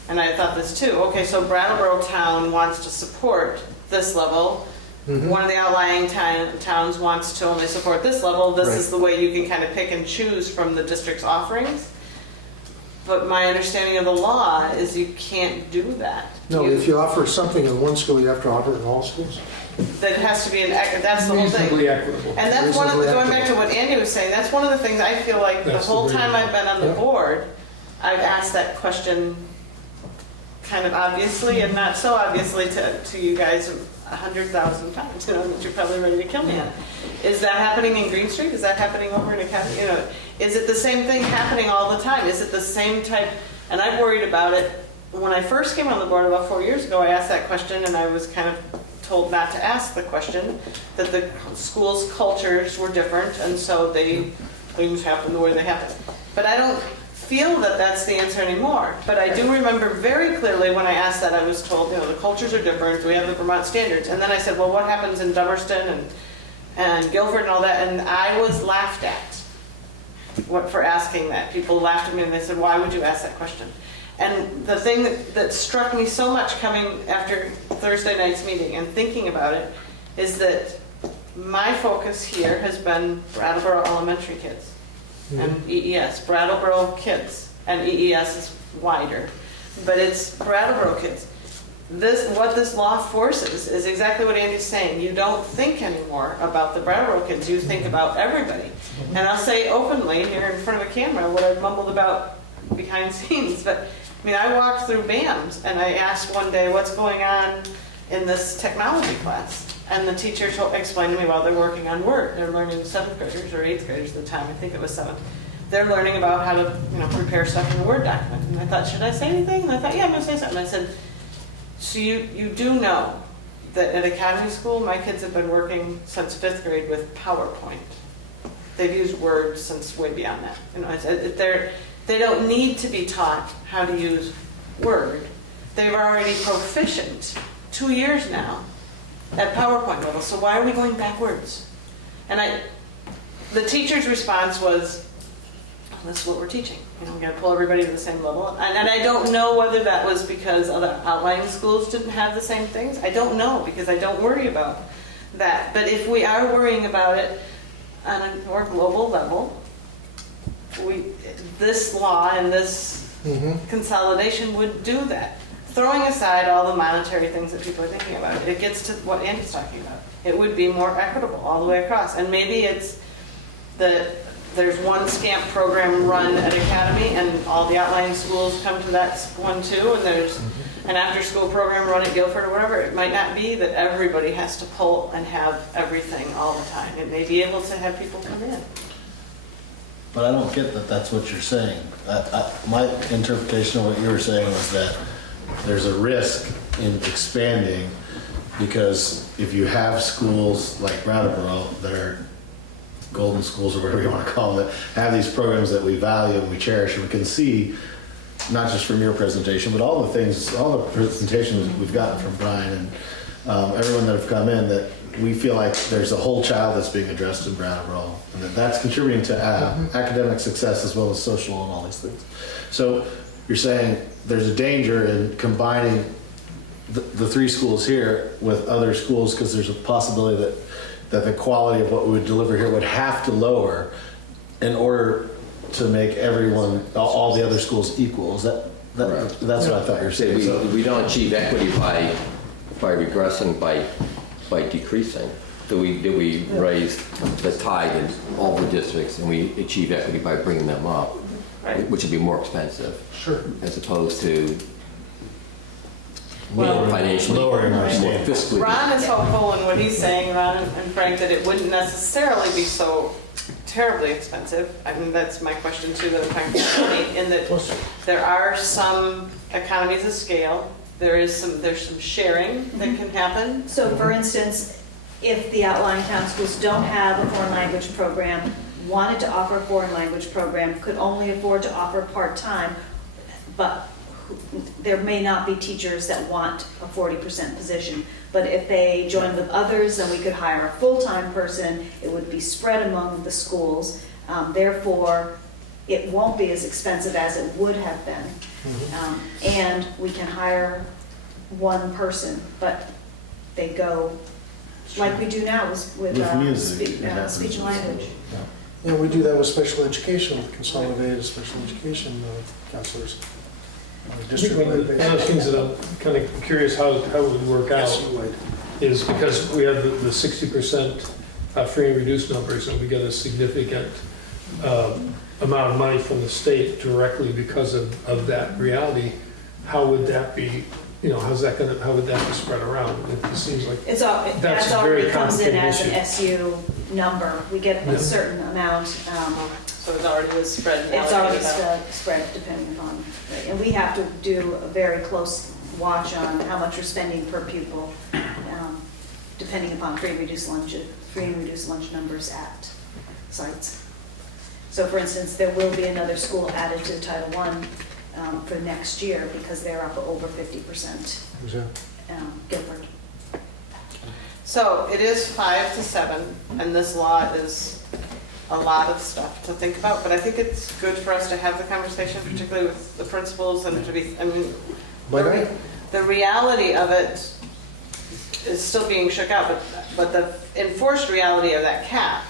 and I thought this too, okay, so Brattleboro Town wants to support this level. Mm-hmm. One of the outlying towns wants to only support this level. This is the way you can kind of pick and choose from the district's offerings. But my understanding of the law is you can't do that. No, if you offer something in one school, you have to offer it in all schools. That it has to be that's the whole thing. Reasonably equitable. And that's one of the, going back to what Andy was saying, that's one of the things I feel like the whole time I've been on the board, I've asked that question kind of obviously and not so obviously to you guys 100,000 times, that you're probably ready to kill me on. Is that happening in Green Street? Is that happening over in Academy? Is it the same thing happening all the time? Is it the same type? And I'm worried about it. When I first came on the board about 4 years ago, I asked that question and I was kind of told not to ask the question, that the school's cultures were different and so things happened the way they happened. But I don't feel that that's the answer anymore. But I do remember very clearly when I asked that, I was told, the cultures are different, we have the Vermont standards. And then I said, well, what happens in Dummerston and Guilford and all that? And I was laughed at for asking that. People laughed at me and they said, why would you ask that question? And the thing that struck me so much coming after Thursday night's meeting and thinking about it is that my focus here has been Brattleboro elementary kids. And EES, Brattleboro kids, and EES is wider, but it's Brattleboro kids. What this law forces is exactly what Andy's saying. You don't think anymore about the Brattleboro kids, you think about everybody. And I'll say openly here in front of a camera what I've mumbled about behind scenes, but I walked through BAMS and I asked one day what's going on in this technology class. And the teacher explained to me while they're working on Word. They're learning 7th graders or 8th graders at the time. I think it was 7th. They're learning about how to, prepare stuff in a Word document. And I thought, should I say anything? And I thought, yeah, I'm going to say something. And I said, so you do know that at Academy School, my kids have been working since 5th grade with PowerPoint. They've used Word since way beyond that. They don't need to be taught how to use Word. They're already proficient 2 years now at PowerPoint level, so why are we going backwards? And the teacher's response was, oh, this is what we're teaching. We're going to pull everybody to the same level. And I don't know whether that was because other outlying schools didn't have the same things. I don't know, because I don't worry about that. But if we are worrying about it on a more global level, this law and this consolidation would do that. Throwing aside all the monetary things that people are thinking about, it gets to what Andy's talking about. It would be more equitable all the way across. And maybe it's that there's one SCAMP program run at Academy and all the outlying schools come to that one too, and there's an after-school program run at Guilford or whatever. It might not be that everybody has to pull and have everything all the time. It may be able to have people come in. But I don't get that that's what you're saying. My interpretation of what you were saying was that there's a risk in expanding because if you have schools like Brattleboro that are golden schools or whatever you want to call them, that have these programs that we value and we cherish, and we can see, not just from your presentation, but all the presentations we've gotten from Brian and everyone that have come in, that we feel like there's a whole child that's being addressed in Brattleboro, and that's contributing to academic success as well as social and all these things. So you're saying there's a danger in combining the 3 schools here with other schools because there's a possibility that that the quality of what we would deliver here would have to lower in order to make everyone, all the other schools equal. Is that, that's what I thought you were saying. So- We don't achieve equity by regressing, by decreasing. Do we raise the tide in all the districts, and we achieve equity by bringing them up, which would be more expensive. Sure. As opposed to Well, financially, lowering our more standards. fiscally. Ron is hopeful in what he's saying, Ron and Frank, that it wouldn't necessarily be so terribly expensive. I mean, that's my question too, that I'm trying to explain, in that there are some economies of scale. There's some sharing that can happen. So for instance, if the outlying town schools don't have a foreign language program, wanted to offer a foreign language program, could only afford to offer part-time, but there may not be teachers that want a 40% position. But if they join with others, then we could hire a full-time person. It would be spread among the schools. Therefore, it won't be as expensive as it would have been. And we can hire one person, but they go like we do now with music, speech and language. Yeah, we do that with special education, with consolidated special education counselors. On a district-wide One of the basis. things that I'm kind of curious how it would work out Yes, you would. is because we have the 60% free and reduced numbers, and we get a significant amount of money from the state directly because of that reality. How would that be, how would that be spread around? It seems like that's That's a already very comes in complicated as issue. an SU number. We get a certain amount. So it's already was spread. and It's already allocated out. spread depending upon, and we have to do a very close watch on how much we're spending per pupil, depending upon free and reduced lunch numbers at sites. So for instance, there will be another school added to Title I for next year because they're up over 50%. Guilford. So it is 5 to 7, and this law is a lot of stuff to think about, but I think it's good for us to have the conversation, particularly with the principals, and to be, the reality of it is still being shook out, but the enforced reality of that cap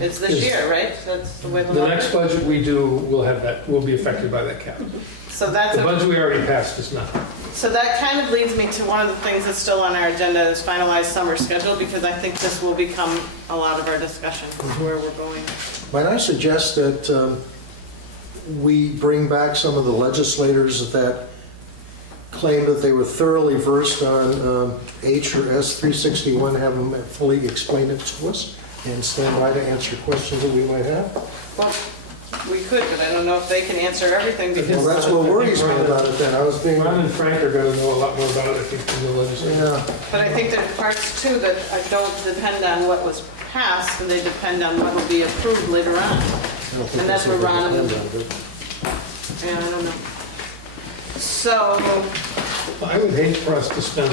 is this year, right? That's the way The next budget we do will be affected by that cap. So that's the budget we already passed is not. So that kind of leads me to one of the things that's still on our agenda is finalized summer schedule, because I think this will become a lot of our discussion, where we're going. Might I suggest that we bring back some of the legislators that claim that they were thoroughly versed on H or S 361, have them fully explain it to us, and stand by to answer questions that we might have? Well, we could, but I don't know if they can answer everything, because... Well, that's what worries me about it then. Ron and Frank are going to know a lot more about it, I think, than the legislature. Yeah. But I think there's parts too that don't depend on what was passed, and they depend on what will be approved later on. And that's where Ron and... Yeah, I don't know. So... I would hate for us to spend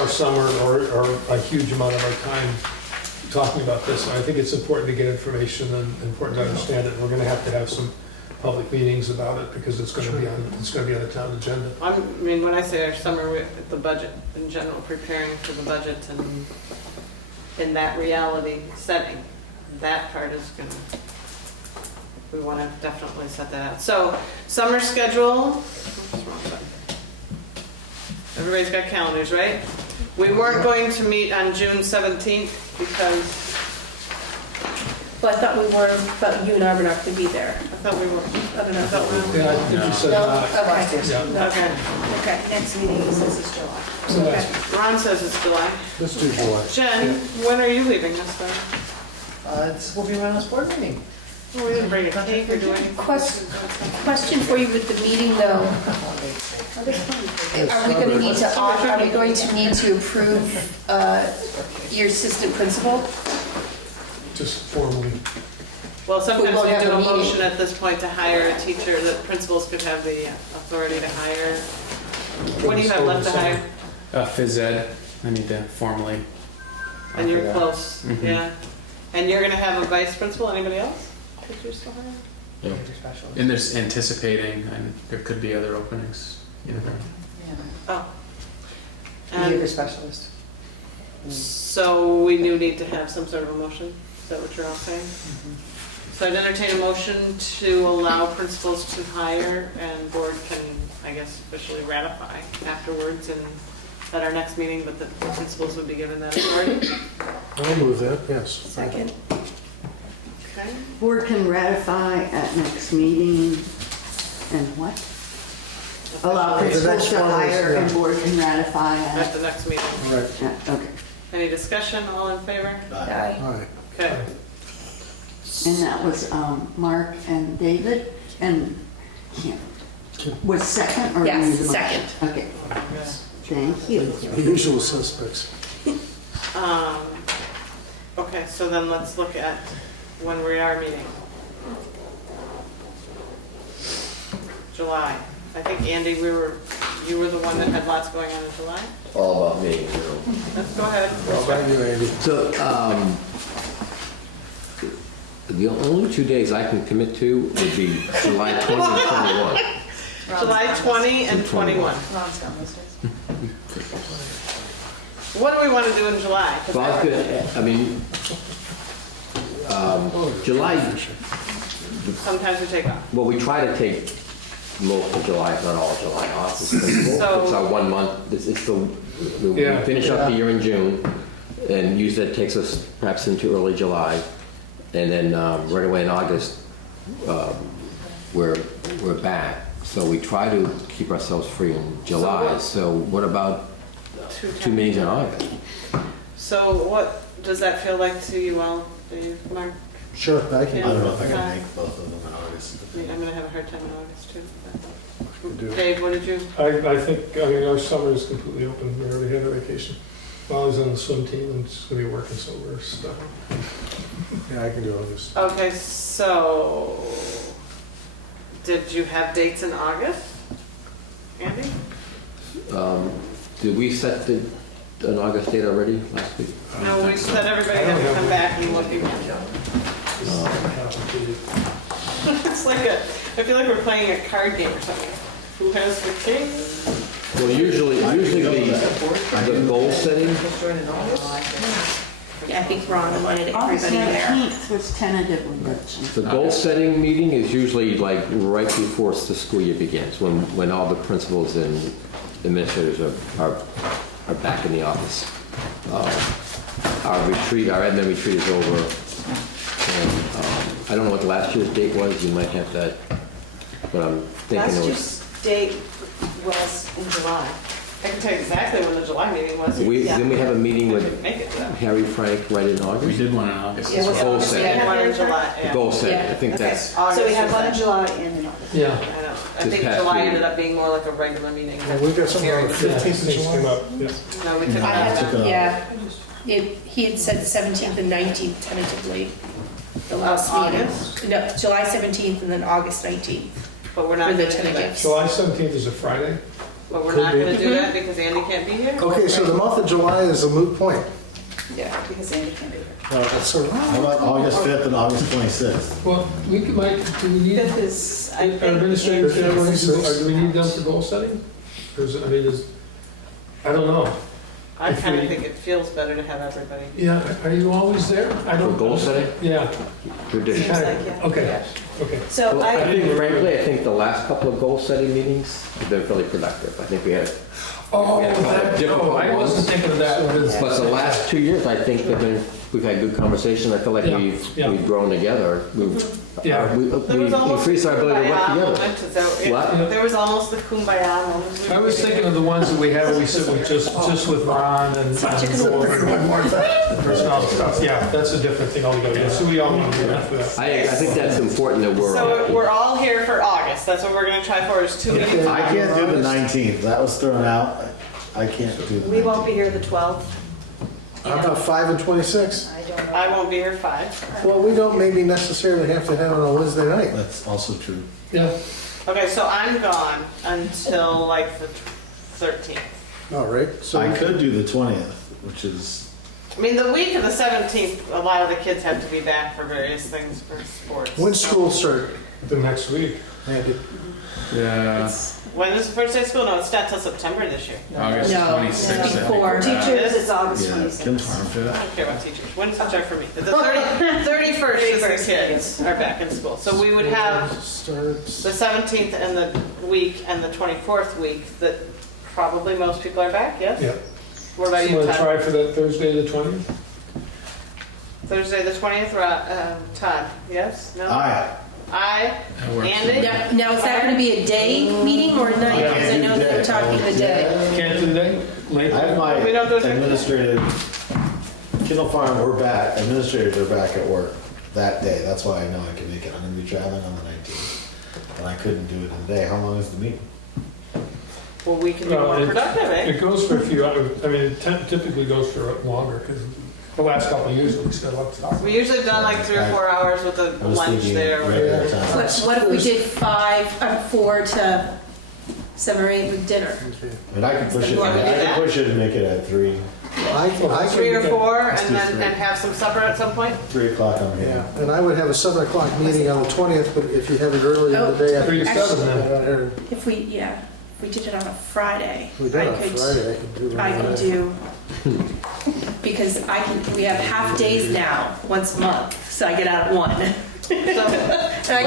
our summer or a huge amount of our time talking about this. And I think it's important to get information and important to understand it. We're going to have some public meetings about it because it's going to be on the town agenda. I mean, when I say our summer, the budget in general, preparing for the budget and in that reality setting, that part is going to, we want to definitely set that out. So summer schedule, everybody's got calendars, right? We weren't going to meet on June 17th because... Well, I thought we were, but you and I were not going to be there. I thought we were. I don't know. Yeah, I think you said No? not. Okay. Yeah. Okay, next meeting is July. Okay. Ron says it's July. Let's do July. Jen, when are you leaving this time? This will be my last board meeting. Well, we didn't bring a cake or do anything. Question for you with the meeting though. Are we going to need to approve your assistant principal? Just formally. Well, sometimes won't we have do a a meeting. motion at this point to hire a teacher, that principals could have the authority to hire. What do you have left to hire? Phys ed, I need to formally. And you're offer that. close, Mhm. yeah. And you're gonna have a vice principal, anybody else? That you're still hiring? Yeah. And there's anticipating, and there could be other openings. You know. Oh. Behavior specialist. So we do need to have some sort of a motion, is that what you're all saying? So I'd entertain a motion to allow principals to hire and board can, I guess, officially ratify afterwards and at our next meeting, but the principals would be given that authority. I'll move that, yes. Second. Okay. Board can ratify at next meeting and what? Allow The principals next to one is, hire and yeah. board can ratify At at, the next meeting. Right. okay. Any discussion, all in favor? Aye. Aye. Okay. And that was Mark and David, and Kim. Was second or? Yes, you need a motion? second. Okay, thank you. The usual suspects. Okay, so then let's look at when we are meeting. July. I think, Andy, you were the one that had lots going on in July? All about me, Let's go ahead. How about you, Andy? So, the only 2 days I can commit to would be July 20 and 21. July 20 and 21. Ron's gone those days. What do we want to do in July? 'Cause Well, I was gonna, I mean, July, sometimes we take off. well, we try to take most of July, if not all of July off. It's So- our 1 month, we Yeah. finish up the year in June, and usually that takes us perhaps into early July. And then right away in August, we're back. So we try to keep ourselves free in July. So what about 2 meetings in August? So what does that feel like to you all, Dave, Mark? Sure, I can. I don't know if I can make both of them in August. I'm gonna have a hard time in August too. do. Dave, what did you? I think, I mean, our summer is completely open. We already had a vacation. Molly's on the swim team and she's gonna be working, so we're stuck. Yeah, I can do August. Okay, so did you have dates in August? Andy? Did we set an August date already last week? No, we said everybody had to come back and look again. It's like I feel like we're playing a card game or something. Who has the king? Well, usually the goal setting, Yeah, I think Ron wanted August everybody there. 19th was tentatively, but the goal setting meeting is usually like right before the school year begins, when all the principals and administrators are back in the office. Our retreat, our admin retreat is over. And I don't know what last year's date was, you might have that, but I'm thinking Last it was. year's date was in July. I can tell you exactly when the July meeting was. Then we have a meeting I with didn't make it to that. Harry Frank right in August. We did one in August. It was Goal August, we setting. had one in July, The yeah. goal setting, I think Okay, that's, so we have one in July and in August. Yeah. I know. I This think past July year. ended up being more like a regular meeting. Well, we've got something on the 15th of Things came July. up, yeah. No, we took I that. have, yeah, he had said 17th and 19th tentatively, the last meeting. August? No, July 17th and then August 19th. But we're not For the gonna do that. tentative. July 17th is a Friday. But we're Could not be. gonna do that because Andy can't be here? Okay, so the month of July is a moot point. Yeah, because Andy can't be here. Well, that's all right. How about August 5th and August 26th? Well, we could, do we need, Fifth is, I our think. administrators, Fifth, do 26th. we need them for goal setting? Or is it, I mean, I don't know. I if kind of we- think it feels better to have everybody. Yeah, are you always there? I for don't. goal setting, Yeah. tradition. Seems like, yeah. Okay, okay. So Well, I I, think frankly, I think the last couple of goal setting meetings have been fairly productive. I think we had, Oh, that- no, I wasn't thinking of that. but the last 2 years, I think we've had good conversation. I feel like Yeah, yeah. we've grown together. Yeah. There was We've almost increased our ability to work kumbaya together. moment, 'cause there- What? There was almost the kumbaya moment. I was thinking of the ones that we had, we sit with just with Ron and go over personnel stuff. Yeah, that's a different thing altogether. So we all want to do that for that. I think that's important that So we're all here for August. That's what we're gonna try for is 2 meetings. I can't do the 19th. That was thrown out. I can't do the 19th. we won't be here the 12th. How about 5 and 26? I don't know. I won't be here 5. Well, we don't maybe necessarily have to have it on Wednesday night. That's also true. Yeah. Okay, so I'm gone until like the 13th. All right, so I could do the 20th, which is, I mean, the week of the 17th, a lot of the kids have to be back for various things for sports. when's school start? the next week. Yeah. When is the first day of school? No, it's not till September this year. August No, 26th. I think. before. Teachers, it's August Yeah, 26th. Kim's fine with I that. don't care about teachers. When's the start for me? The 31st is the kids are back in school. So we would have Starts, the 17th and the week and the 24th week that probably most people are back, yes? Yeah. What about So you, we'll Todd? try for that Thursday, the 20th? Thursday the 20th, Todd, yes? No? Aye. Aye. That works. Andy? Now, is that going to be a day meeting or a night? Because I know they're talking the day. Can't do today? Late? I have my We don't go through- administrative, Kindle Farm, we're back, administrators are back at work that day. That's why I know I can make it. I'm gonna be traveling on the 19th. And I couldn't do it in the day. How long is the meeting? Well, we can be Well, more productive, eh? It goes for a few hours. I mean, it typically goes for longer because the last couple of years we still up to talk. We usually done like 3 or 4 hours with a I was lunch thinking there. regular time. What if we did 4 to 7 or 8 with dinner? And I could push it, You want me to do I that? could push it and make it at 3 I can. 3 or 4 Let's and do then 3. and have some supper at some point? o'clock on here. Yeah, and I would have a 7 o'clock meeting on the 20th, but if you have it early in the day. I 3 to could- 7 then. If we, yeah, if we did it on a Friday, If we did it on Friday, I could do. because we have half days now, once a month, so I get out at 1. So, And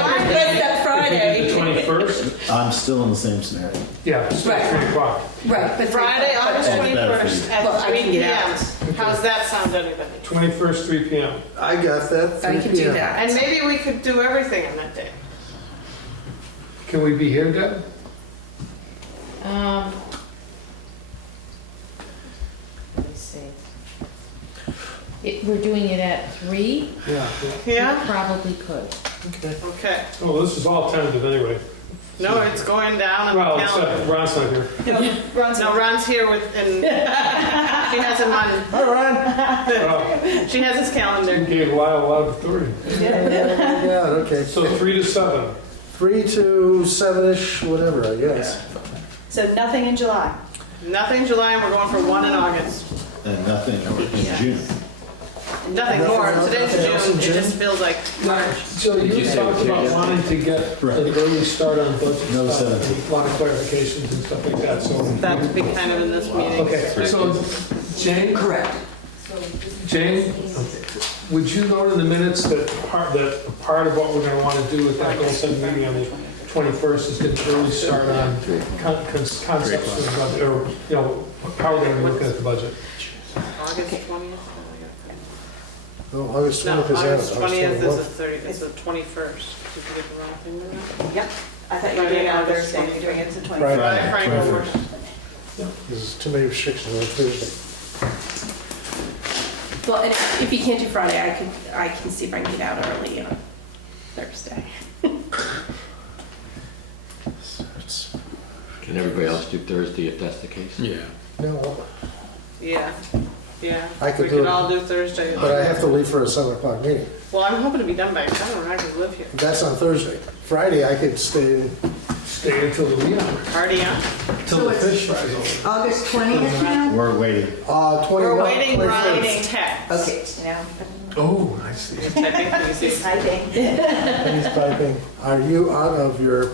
I can get that The Friday. 21st? I'm still in the same scenario. Yeah, still Right. 3 o'clock. Right, but Friday, August That's better for 21st you. at Well, I 3 can get p.m. out. How's that sound to anybody? 21st, 3 p.m. I got that. I 3 can do p.m. that. And maybe we could do everything on that day. Can we be here, Deb? Let me see. We're doing it at 3? Yeah. Yeah? Probably could. Okay. Okay. Oh, this is all tentative anyway. No, it's going down on Well, the calendar. Ron's not here. No, Ron's here with, and she has him on, Hi, Ron. she has his You calendar. gave Lyle a lot of authority. Yeah, okay. So 3 to 7. 3 to 7-ish, whatever, I guess. So nothing in July. Nothing in July, and we're going for 1 in August. And nothing in June. Nothing Nothing more. else- Today's nothing else in June, it June? just feels like March. So you talked about wanting to get Right. an early start on budget No, stuff, 17. and a lot of clarifications and stuff like that, so. That would be kind of in this meeting. Okay, so Jane? Correct. Jane, would you note in the minutes that part of what we're gonna wanna do with that goal setting meeting on the 21st is get an early start on concepts for the budget, or, you know, how we're gonna look at the budget? August 20th? No, August No, 20th is out. August 20th is the 21th. 30th, it's the 21st. Did you get the wrong thing there? Yep. I thought you were doing it on Thursday, you're doing it to 20. Friday. Friday, 21st. There's too many restrictions on Thursday. Well, and if you can't do Friday, I can see if I can get out early on Thursday. Can everybody else do Thursday if that's the case? Yeah. No, Yeah, yeah. I could We do could it. all do Thursday. but I have to leave for a 7 o'clock meeting. Well, I'm hoping to be done by 7 when I can live here. That's on Thursday. Friday, I could stay Stay until the wee hours. Party on. till the fish fries over. August 20th now? We're waiting. 21. We're waiting 21st. Ron's text. Okay. You know, Oh, I see. He's typing, can you see? he's typing. And he's typing, are you out of your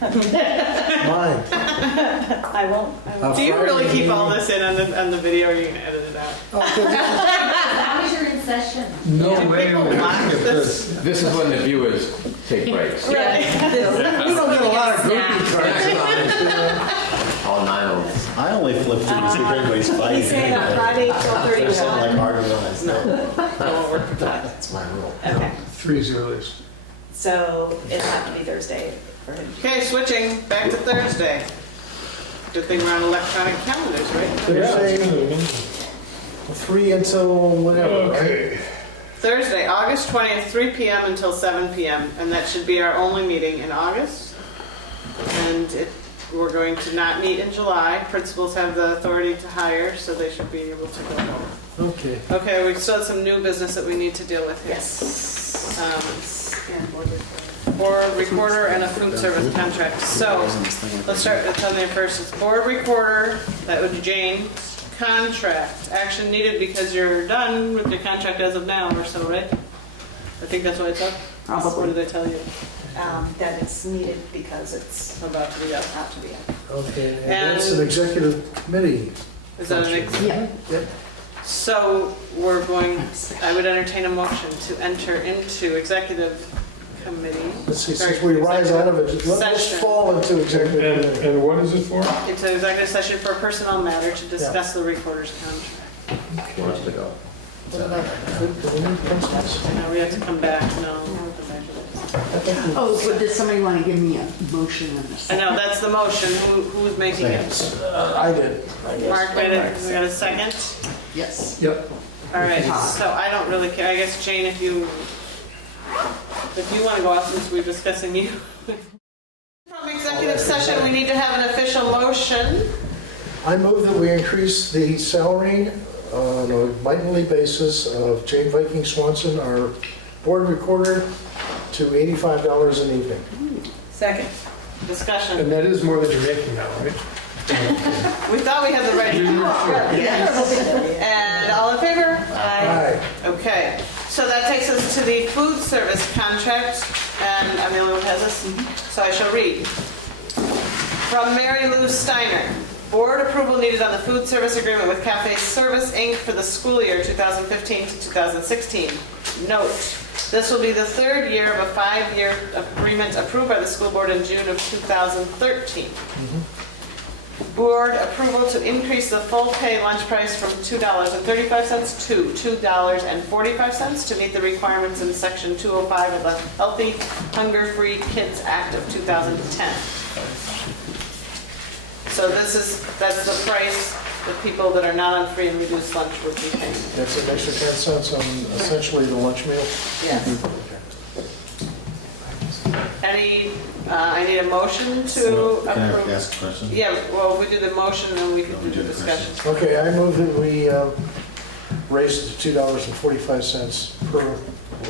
mind? I won't. Do you really keep all this in on the video, or are you gonna edit it out? How is your in session? No Do way. people watch this? This is when the viewers take breaks. Right. We don't get a lot of groupie cards. All 9 of them. I only flipped through to see if everybody's fighting. He's saying on Friday, 12:31. There's something like hard to realize. That won't work for that. That's my rule. Okay, 3's the earliest. so it'll have to be Thursday for him. Okay, switching, back to Thursday. Good thing we're on electronic calendars, right? Thursday, 3 until whatever, right? Okay. Thursday, August 20th, 3 p.m. until 7 p.m., and that should be our only meeting in August. And we're going to not meet in July. Principals have the authority to hire, so they should be able to go home. Okay. Okay, we still have some new business that we need to deal with here. Yes. And board report. Board recorder and a food service contract. So, let's start with something first. It's board recorder, that would be Jane's contract. Action needed because you're done with your contract as of now or so, right? I think that's what it's up. What Probably. did I tell you? That it's needed because it's About to be up. about to be up. Okay, and that's an executive committee. Is that an Yeah. Yep. So we're going, I would entertain a motion to enter into executive committee. Let's see, since we rise out of it, let's Session. fall into executive committee. And what is it for? Into executive session for a personnel matter to discuss the recorder's contract. Who wants to go? Do we need principals? Now we have to come back, no. Oh, but does somebody want to give me a motion on I this? know, that's the motion. Who's making it? I did, I guess. Mark made it. We got a second? Yes. Yep. All right, so I don't really care. I guess, Jane, if you want to go out since we're discussing you. From executive session, we need to have an official motion. I move that we increase the salary on a monthly basis of Jane Viking Swanson, our board recorder, to $85 an evening. Second. Discussion. And that is more than you're making now, right? We thought we had the right. Yes. And all in favor? Aye. Okay, so that takes us to the food service contract, and I'm the only one who has this, so I shall read. From Mary Lou Steiner, board approval needed on the food service agreement with Cafe Service Inc. for the school year 2015 to 2016. Note, this will be the third year of a 5-year agreement approved by the school board in June of 2013. Board approval to increase the full pay lunch price from $2.35 to $2.45 to meet the requirements in Section 205 of the Healthy Hunger-Free Kids Act of 2010. So that's the price that people that are not on free and reduced lunch would be paying. That's an extra 10 cents on essentially the lunch meal. Yes. I need a motion to Can I approve. ask a question? Yeah, well, if we do the motion, then we can do the discussion. Okay, I move that we raise it to $2.45 per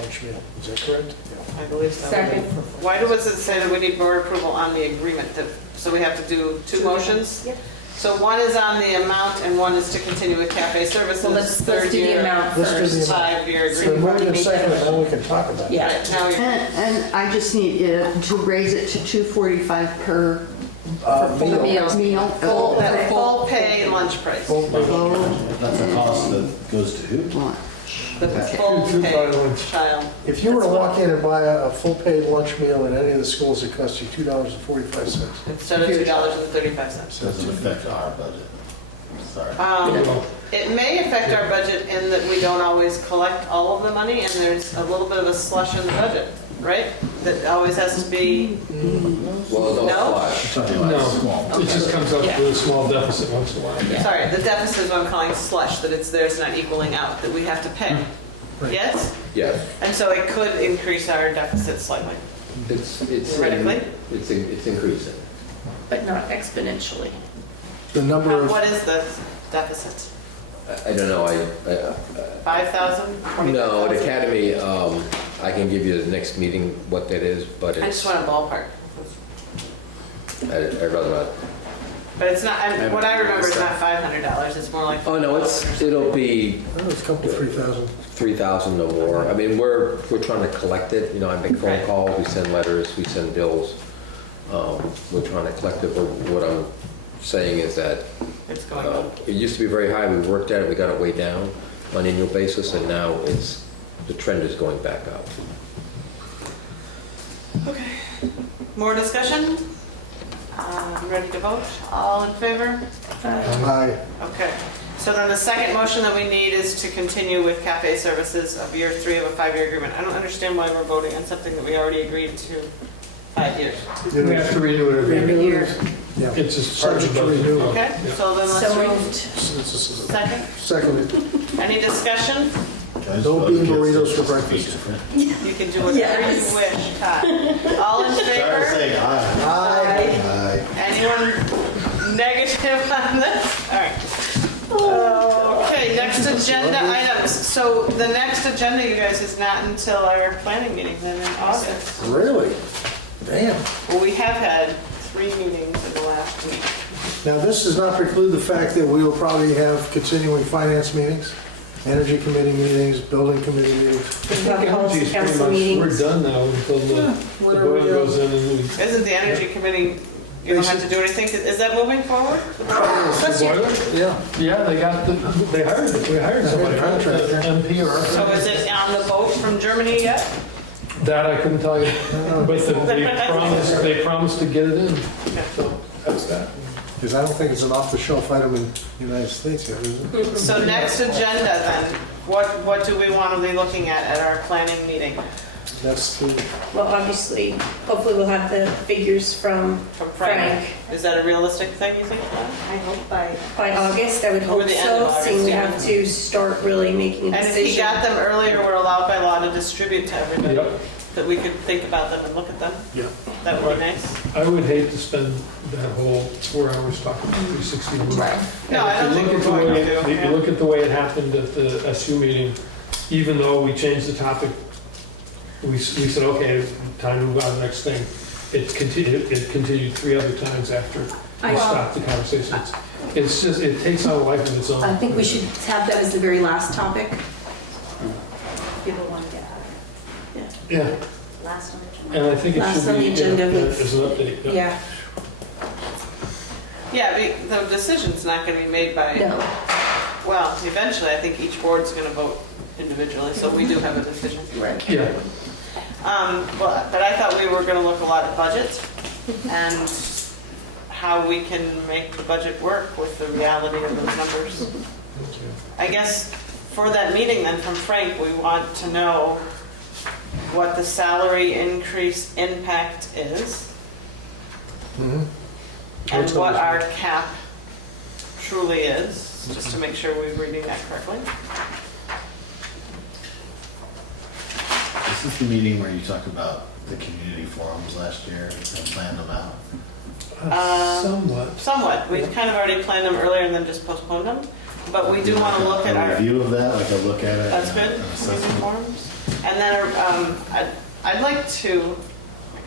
lunch meal. Is that correct? I believe so. Second. Why does it say that we need board approval on the agreement? So we have to do two motions? Yep. So one is on the amount and one is to continue with Cafe Services. Well, let's third do the year, amount Let's do the first. amount. 5-year So agreement. move in second, and then we can talk about it. Yeah. Right, now you're- And I just need to raise it to $2.45 per Meal. meal. Full pay lunch price. Full pay. That's a cost that goes to who? Lunch. The full Food pay buy lunch. child. If you were to walk in and buy a full paid lunch meal in any of the schools, it costs you $2.45. Instead of $2.35. Doesn't affect our budget. Sorry. It may affect our budget in that we don't always collect all of the money and there's a little bit of a slush in the budget, right? That always has to be, Well, No? don't flush. No, it just comes up with a small deficit once in a while. sorry, the deficit is what I'm calling slush, that it's there's not equaling out, that we have to pay. Right. Yes? Yes, And so it could increase our deficit slightly. it's Theoretically? it's increasing. But not exponentially. The number of, What is the deficit? I don't know, 5,000? no, at Academy, I can give you the next meeting what that is, but I just it's, want a ballpark. I'd rather not. But it's not, what I remember is not $500, it's more like. Oh, no, it'll be it's a couple, 3,000. 3,000 or more. I mean, we're trying to collect it, you know, I make phone Right. calls, we send letters, we send bills. We're trying to collect it, but what I'm saying is that It's going up. it used to be very high, we worked at it, we got it way down on an annual basis, and now the trend is going back up. Okay. More discussion? Ready to vote? All in favor? Aye. Okay. So then the second motion that we need is to continue with Cafe Services of year 3 of a 5-year agreement. I don't understand why we're voting on something that we already agreed to 5 years. We have to renew it every year. Yeah. It's just part of the Subject to budget. renewal. Okay, so then let's So read. moved. Second. Seconded. Any discussion? No bean burritos for breakfast. You can do whatever Yes. you wish, Todd. All in Sorry to favor? say aye. Aye. Aye. Anyone negative on this? All right. Okay, next agenda items. So the next agenda, you guys, is not until our planning meeting then in August. Really? Damn. Well, we have had 3 meetings in the last week. Now, this does not preclude the fact that we will probably have continuing finance meetings. energy committee meetings, building committee meetings. Energy's pretty much, we're done now until the boiler goes in and we. Isn't the energy committee, you don't have to do anything, is that moving forward? Yeah. Yeah, they hired somebody, NPR. So is it on the boat from Germany yet? That I couldn't tell you, but they promised to get it in, so that's that. Because I don't think it's an off-the-shelf item in the United States yet, is it? So next agenda then, what do we want to be looking at our planning meeting? That's the, Well, obviously, hopefully we'll have the figures from Frank Is that a realistic thing, you think? I hope by August, I would hope Or the end of so, seeing we August, have to start really making a And if decision. he got them earlier, we're allowed by law to distribute to everybody, Yep. that we could think about them and look at them. yeah. That would be nice. I would hate to spend that whole 4 hours talking 360. Right. No, I don't think we're going to. If you look at the way it happened at the SU meeting, even though we changed the topic, we said, okay, time to move on to the next thing. It continued 3 other times after we stopped the conversation. It's just, it takes on a life of its own. I think we should have that as the very last topic. people want to get out of it. Yeah, Last on the agenda. and I think it Last should on be the agenda as an update. Yeah, Yeah, the decision's not going to be made by, no. well, eventually, I think each board's going to vote individually, so we do have a decision. Right. Yeah. But I thought we were going to look a lot at budget and how we can make the budget work with the reality of those numbers. I guess for that meeting then from Frank, we want to know what the salary increase impact is and what our cap truly is, just to make sure we're reading that correctly. This is the meeting where you talked about the community forums last year and planned them out. Somewhat. We kind of already planned them earlier and then just postponed them. But we do want to look at A our... review of that, like a look at it. That's good. an assessment. Community forums. And then I'd like to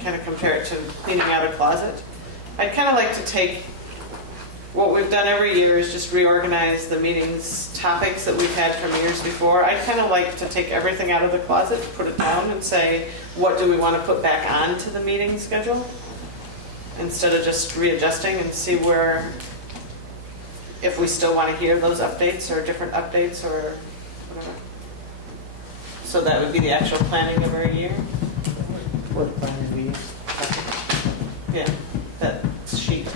kind of compare it to cleaning out a closet. I'd kind of like to take what we've done every year is just reorganize the meetings topics that we've had from years before. I'd kind of like to take everything out of the closet, put it down and say, what do we want to put back on to the meeting schedule? Instead of just readjusting and see where, if we still want to hear those updates or different updates or whatever. So that would be the actual planning of our year. What plan we use? Yeah, that sheet.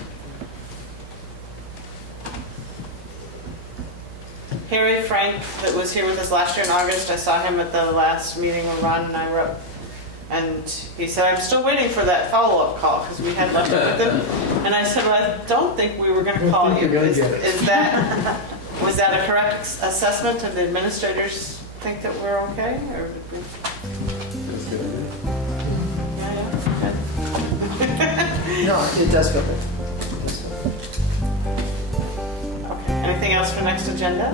Harry Frank, that was here with us last year in August, I saw him at the last meeting when Ron and I were up. And he said, I'm still waiting for that follow-up call because we had left it with him. And I said, well, I don't think we were going to call you. Was that a correct assessment? Did the administrators think that we're okay? Or did we... No, it does feel good. Okay. Anything else for next agenda?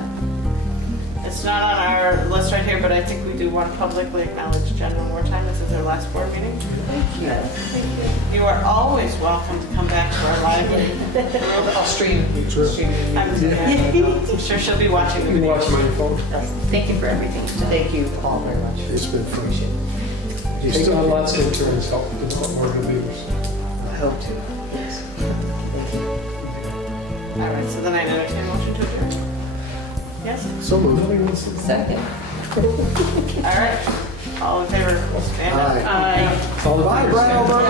It's not on our list right here, but I think we do want to publicly acknowledge Jen one more time. This is her last board meeting. Thank you. Thank you. You are always welcome to come back to our live meeting. I'll stream. I'm sure she'll be watching the You can video. watch them on your phone. Thank you for everything. Thank you all very much. It's been fun. You still have lots of interns helping develop more reviews. I hope to. Yes. Thank you. All right, so then I entertain a motion to adjourn. Yes? So moved. Second. All right. All in favor, stand up. Aye. It's all the Bye, Brattleboro.